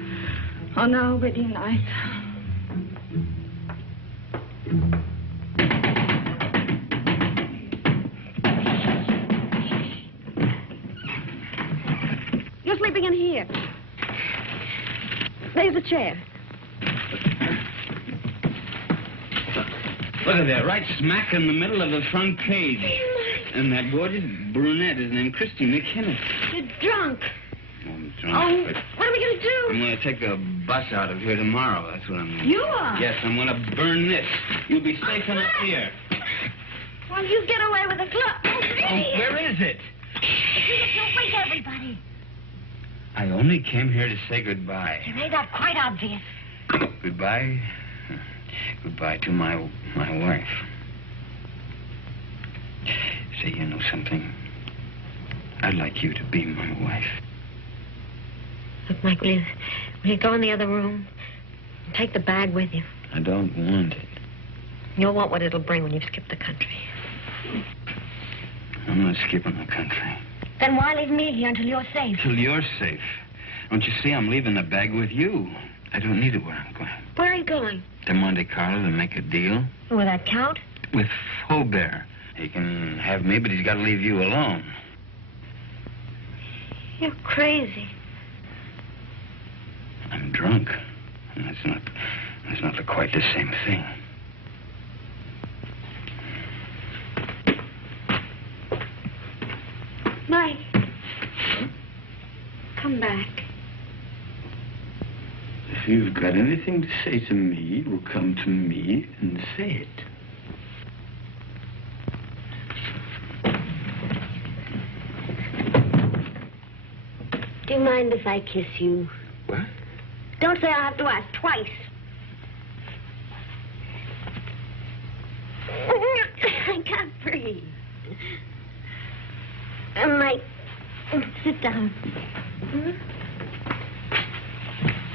on our wedding night. You're sleeping in here. There's a chair. Look at that, right smack in the middle of the front page. And that gorgeous brunette is named Christy McKinnon. You're drunk. I'm drunk. Oh, but what are we going to do? I'm going to take a bus out of here tomorrow. That's what I'm going to do. You are? Yes, I'm going to burn this. You'll be safe enough here. Well, you get away with a glove. Oh, where is it? Don't wake everybody. I only came here to say goodbye. You made that quite obvious. Goodbye? Goodbye to my wife. Say, you know something? I'd like you to be my wife. Look, Mike, will you go in the other room? Take the bag with you. I don't want it. You'll want what it'll bring when you've skipped the country. I'm not skipping the country. Then why leave me here until you're safe? Till you're safe. Don't you see I'm leaving the bag with you? I don't need it where I'm going. Where are you going? To Monte Carlo to make a deal. Will that count? With Faubert. He can have me, but he's got to leave you alone. You're crazy. I'm drunk. And that's not quite the same thing. Mike. Come back. If you've got anything to say to me, well, come to me and say it. Do you mind if I kiss you? What? Don't say I'll have to ask twice. I can't breathe. Mike, sit down.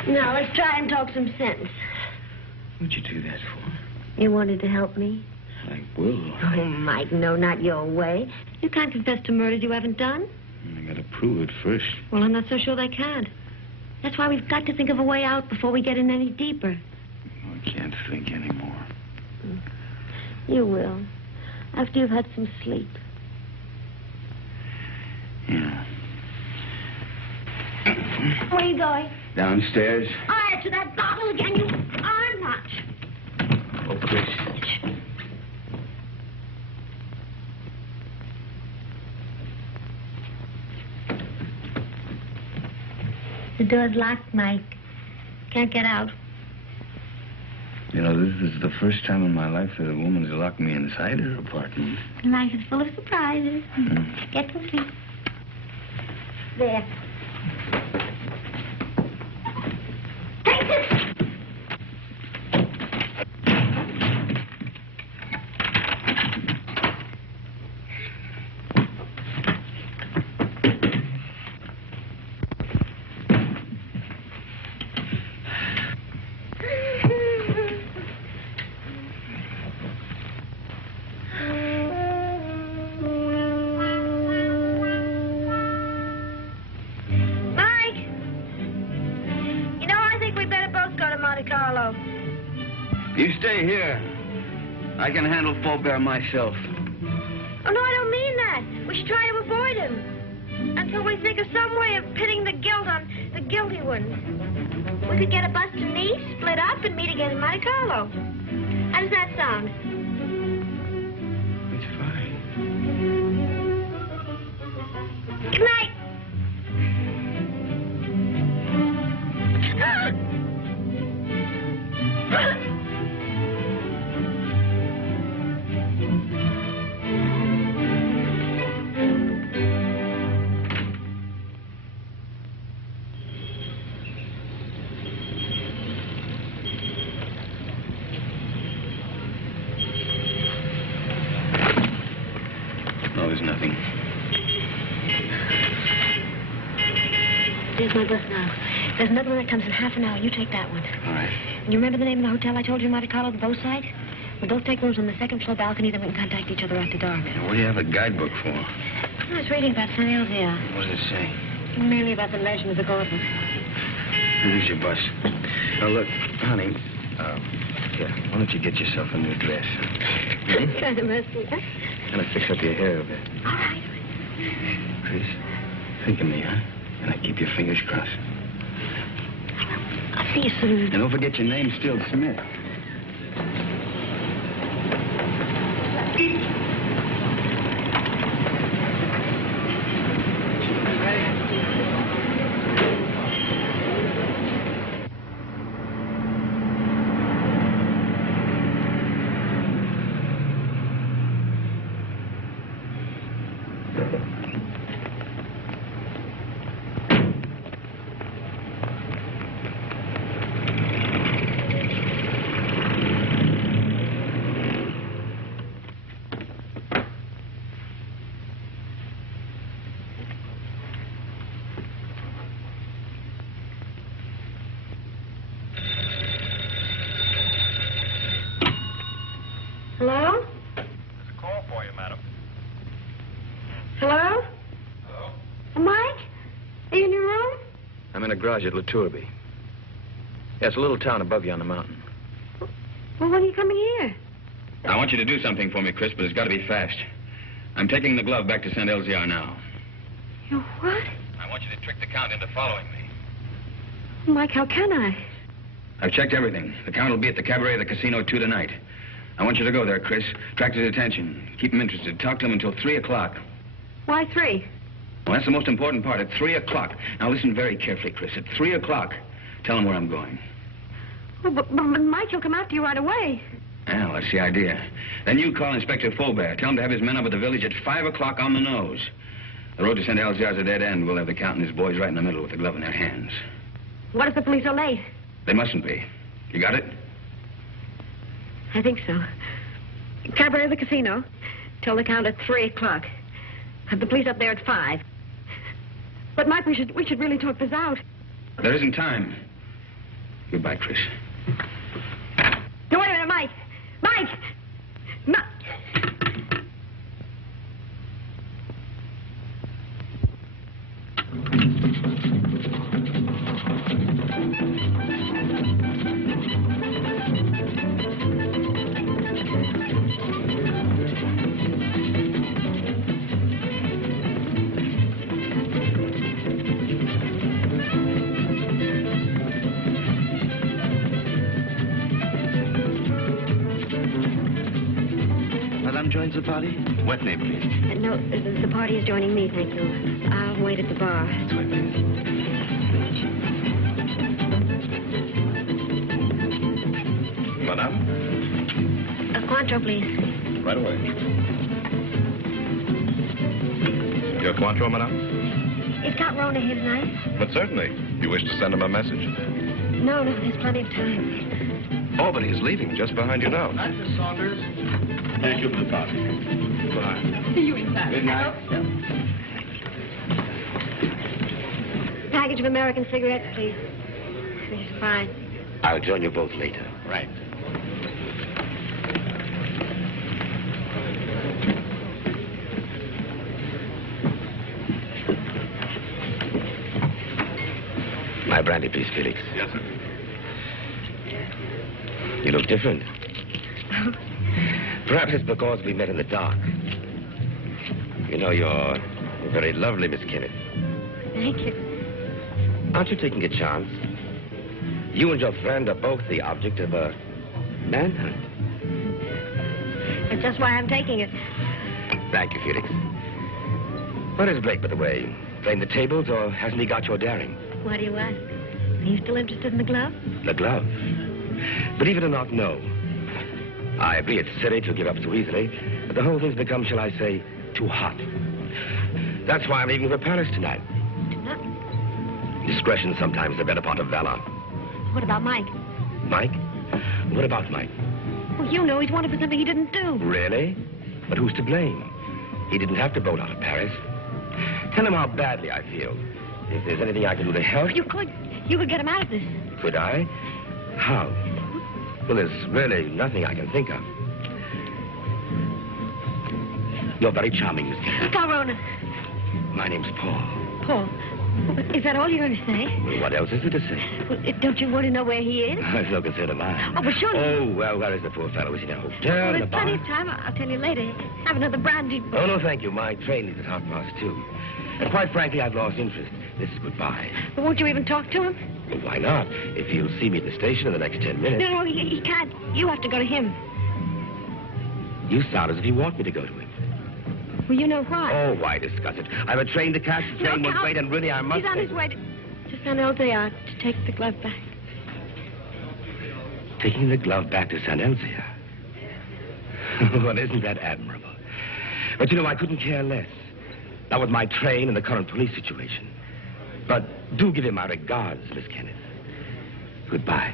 Now, let's try and talk some sense. What'd you do that for? You wanted to help me? I will. Oh, Mike, no, not your way. You can't confess to murders you haven't done. I gotta prove it first. Well, I'm not so sure they can't. That's why we've got to think of a way out before we get in any deeper. I can't think anymore. You will. After you've had some sleep. Yeah. Where are you going? Downstairs. To that bottle again. You are not. Oh, Chris. The door's locked, Mike. Can't get out. You know, this is the first time in my life that a woman's locked me inside her apartment. Life is full of surprises. Get to sleep. There. Take this! You stay here. I can handle Faubert myself. Oh, no, I don't mean that. We should try to avoid him until we think of some way of pitting the guilt on the guilty ones. We could get a bus to Nice, split up, and meet again in Monte Carlo. How does that sound? It's fine. Good night. No, there's nothing. There's my bus now. There's another one that comes in half an hour. You take that one. All right. And you remember the name of the hotel I told you in Monte Carlo, the bow side? We'll both take rooms on the second floor balcony, then we can contact each other after dark. Now, what do you have a guidebook for? I was reading about St. Elzia. What does it say? Mainly about the legend of the Gordon. Here's your bus. Now, look, honey, here, why don't you get yourself a new dress? Kind of messy, huh? And I fix up your hair a bit. All right. Chris, think of me, huh? And I keep your fingers crossed. I'll see you soon. And don't forget your name's still Smith. Hello? There's a call for you, madam. Hello? Hello? Mike? Are you in your room? I'm in a garage at La Tourby. Yeah, it's a little town above you on the mountain. Well, when are you coming here? I want you to do something for me, Chris, but it's got to be fast. I'm taking the glove back to St. Elzia now. You what? I want you to trick the Count into following me. Mike, how can I? I've checked everything. The Count will be at the cabaret of the casino 2 tonight. I want you to go there, Chris. Attract his attention. Keep him interested. Talk to him until 3 o'clock. Why 3? Well, that's the most important part. At 3 o'clock. Now, listen very carefully, Chris. At 3 o'clock, tell him where I'm going. Well, but Mike, he'll come after you right away. Well, that's the idea. Then you call Inspector Faubert. Tell him to have his men up at the village at 5 o'clock on the nose. The road to St. Elzia is a dead end. We'll have the Count and his boys right in the middle with the glove in their hands. What if the police are late? They mustn't be. You got it? I think so. Cabaret of the casino. Tell the Count at 3 o'clock. Have the police up there at 5. But, Mike, we should really talk this out. There isn't time. Goodbye, Chris. No, wait a minute, Mike. Mike! Joins the party? What name, please? No, the party is joining me, thank you. I'll wait at the bar. That's right, please. Madame? A Cointreau, please. Right away. Your Cointreau, madame? Is Count Rona here tonight? But certainly. You wish to send him a message? No, there's plenty of time. Oh, but he's leaving just behind you now. Night, Miss Saunders. Thank you for the party. Goodbye. See you inside. Good night. I hope so. Package of American cigarettes, please. This is fine. I'll join you both later. Right. My brandy, please, Felix. Yes, sir. You look different. Perhaps it's because we met in the dark. You know, you're very lovely, Miss Kenneth. Thank you. Aren't you taking a chance? You and your friend are both the object of a manhunt. That's just why I'm taking it. Thank you, Felix. Where is Blake, by the way? Playing the tables, or hasn't he got your daring? Why do you ask? Are you still interested in the glove? The glove? Believe it or not, no. I agree it's silly to give up so easily, but the whole thing's become, shall I say, too hot. That's why I'm leaving for Paris tonight. Tonight? Discretion sometimes the better part of valor. What about Mike? Mike? What about Mike? Well, you know he's wanted for something he didn't do. Really? But who's to blame? He didn't have to bolt out of Paris. Tell him how badly I feel. If there's anything I can do to help... You could get him out of this. Could I? How? Well, there's really nothing I can think of. You're very charming, Miss Kennedy. Corona. My name's Paul. Paul. Is that all you're going to say? Well, what else is there to say? Well, don't you want to know where he is? There's no concern of mine. Oh, but surely... Oh, well, where is the poor fellow? Is he in a hotel, well, in a there's bar? plenty of time. I'll tell you later. Have another brandy. Oh, no, thank you. My train is at 2:30. And quite frankly, I've lost interest. This is goodbye. But won't you even talk to him? Well, why not? If he'll see me at the station in the next 10 minutes. No, he can't. You have to go to him. You sound as if you want me to go to him. Well, you know why. Oh, why discuss it? I have a train to catch. The train won't wait, and really, I must... He's on his way to San Elzea to take the glove back. Taking the glove back to San Elzea? Well, isn't that admirable? But, you know, I couldn't care less. Not with my train and the current police situation. But do give him my regards, Miss Kenneth. Goodbye.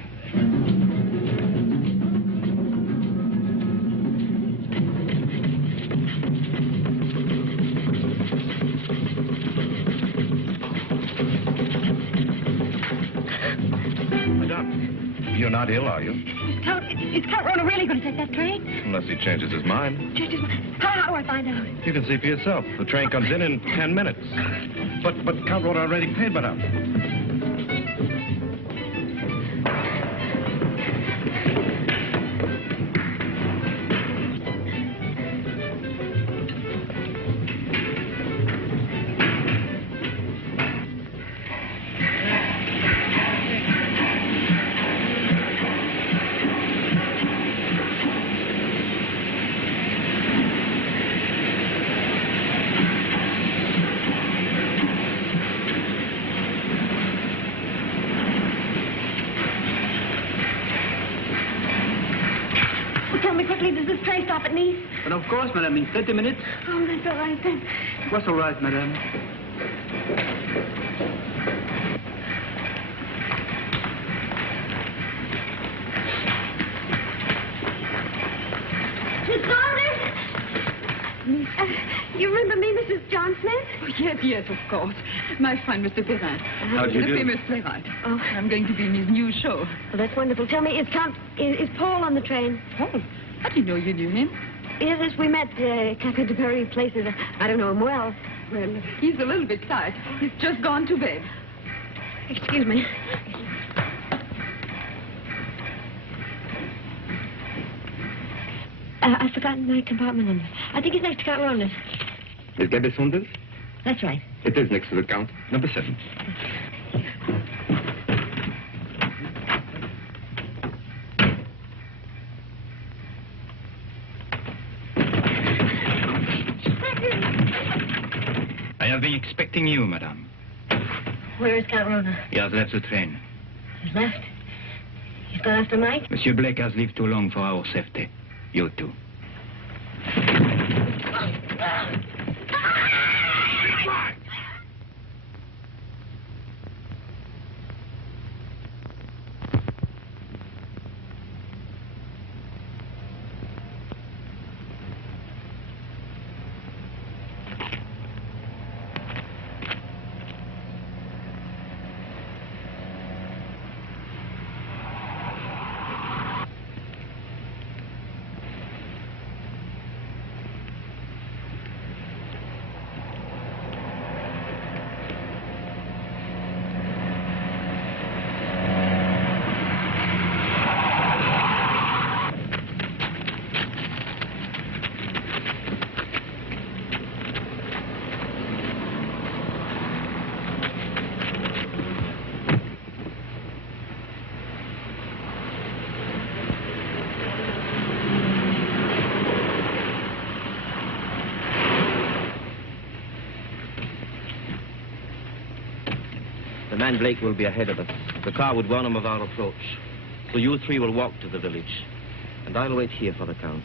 Madame, you're not ill, are you? Is Count Rona really going to take that train? Unless he changes his mind. Change his mind? How do I find out? You can see for yourself. The train comes in 10 minutes. But Count Rona already paid, madame. Stop at Nice? But of course, madame, in 30 minutes. Oh, that's all right then. What's all right, madame? Miss Gardner? You remember me, Mrs. John Smith? Oh, yes, of course. My fine Mr. Perrin. How do you do? The famous playwright. Oh. I'm going to be in his new show. Well, that's wonderful. Tell me, is Paul on the train? Paul? How do you know you knew him? Yes, we met Café de Paris places. I don't know him well. Well, he's a little bit tired. He's just gone to bed. Excuse me. I've forgotten my compartment number. I think it's next to Count Rona's. Is that the Saunders? That's right. It is next to the Count. Number 7. I have been expecting you, madame. Where is Count Rona? He has left the train. He's left? He's gone after Mike? Monsieur Blake has lived too long for our safety. You too. man Blake will be ahead of us. The car would warn him of our approach. So you three will walk to the village. And I'll wait here for the Count.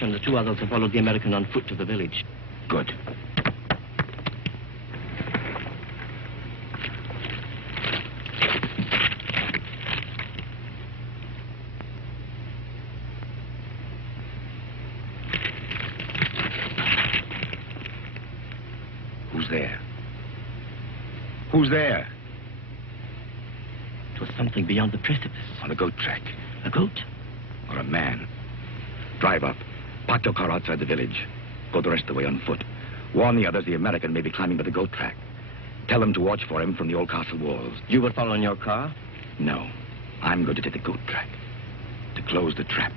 And the two others have followed the American on foot to the village. Good. Who's there? Who's there? It was something beyond the precipice. On the goat track. A goat? Or a man. Drive up. Park your car outside the village. Go the rest of the way on foot. Warn the others the American may be climbing by the goat track. Tell them to watch for him from the old castle walls. You will follow in your car? No. I'm going to take the goat track. To close the trap.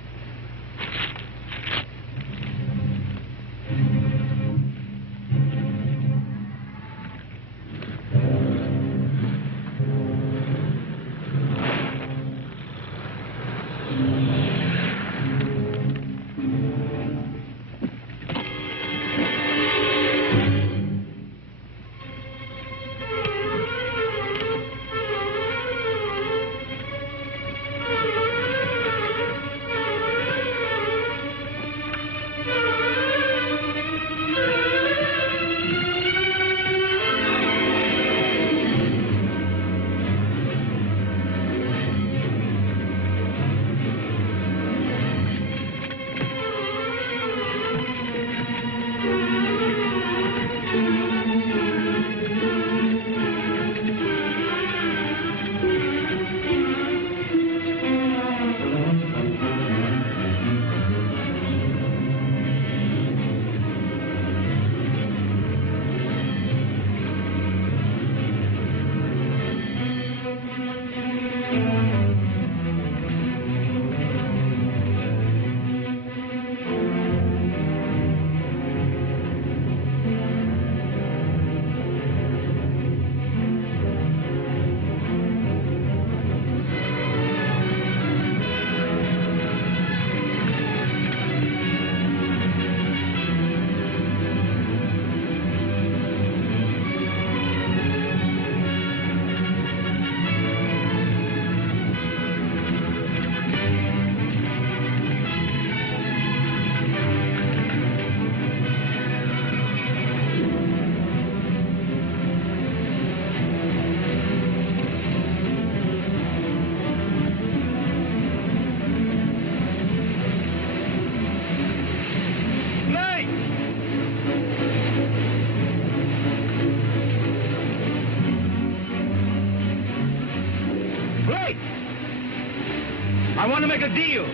I want to make a deal.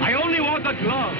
I only want the glove.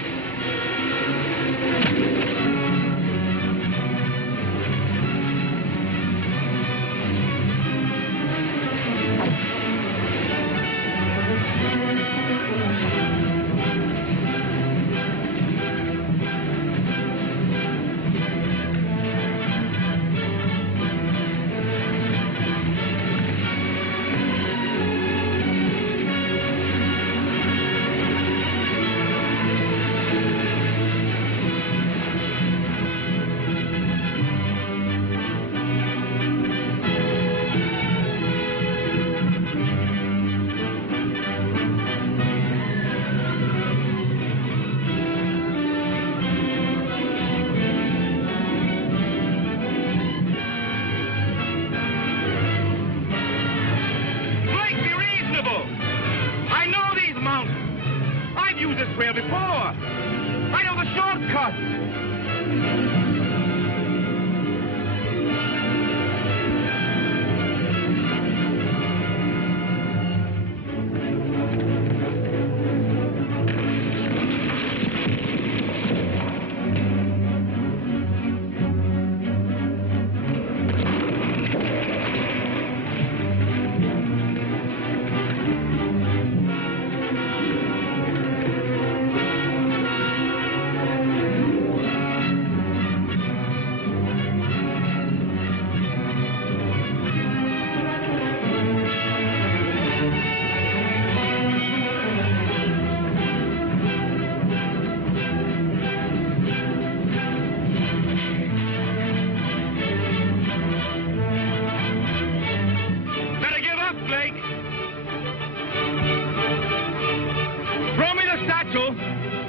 trail before. I know the shortcut.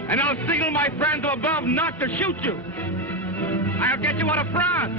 And I'll signal my friends above not to shoot you. I'll get you out of France.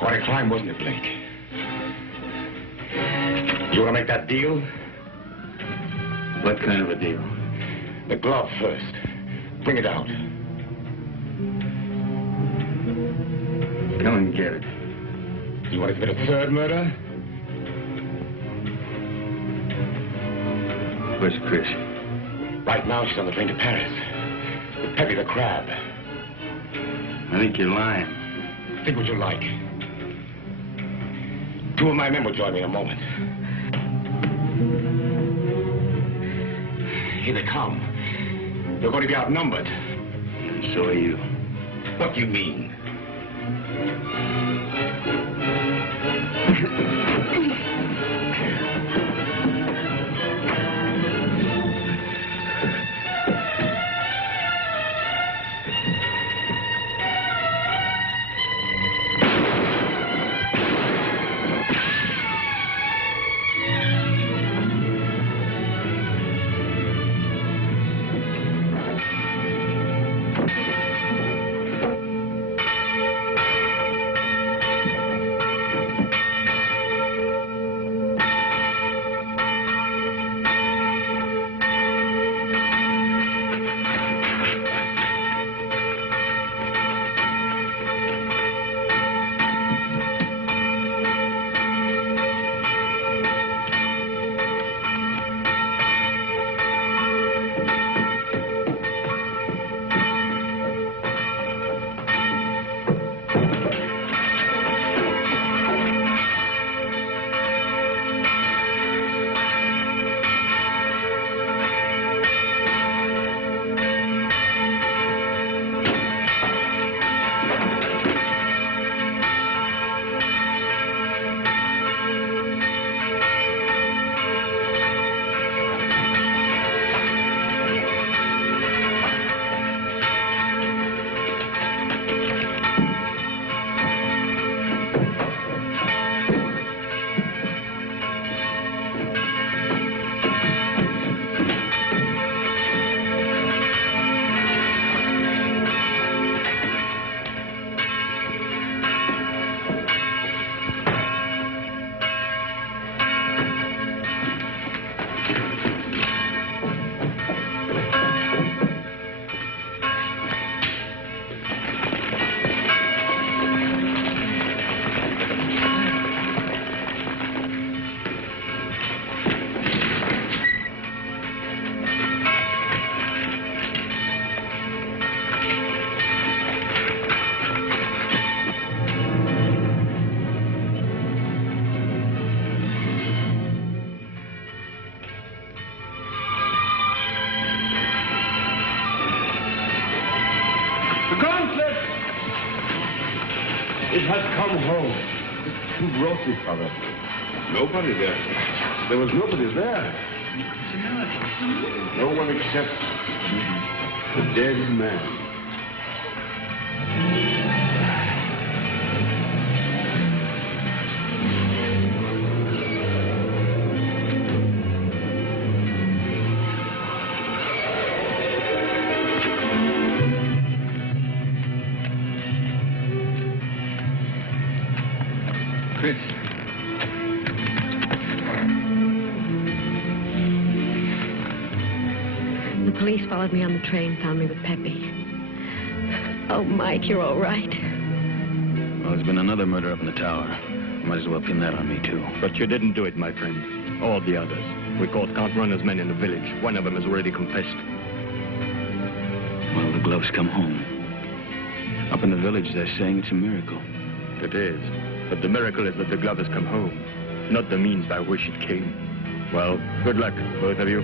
Quite a climb, wasn't it, Blake? You want to make that deal? What kind of a deal? The glove first. Bring it out. Come and get it. You want to commit a third murder? Where's Chris? Right now, she's on the train to Paris. With Peppy the crab. I think you're lying. Think what you like. Two of my men will join me in a moment. Here they come. They're going to be outnumbered. And so are you. What do you mean? It has come home. Who brought it, Father? Nobody there. There was nobody there. No one except the dead man. Chris. The police followed me on the train, found me with Peppy. Oh, Mike, you're all right. Well, there's been another murder up in the tower. Might as well pin that on me, too. But you didn't do it, my friend. All the others. We caught Count Runner's men in the village. One of them has already confessed. Well, the gloves come home. Up in the village, they're saying it's a miracle. It is. But the miracle is that the glove has come home, not the means by which it came. Well, good luck, both of you.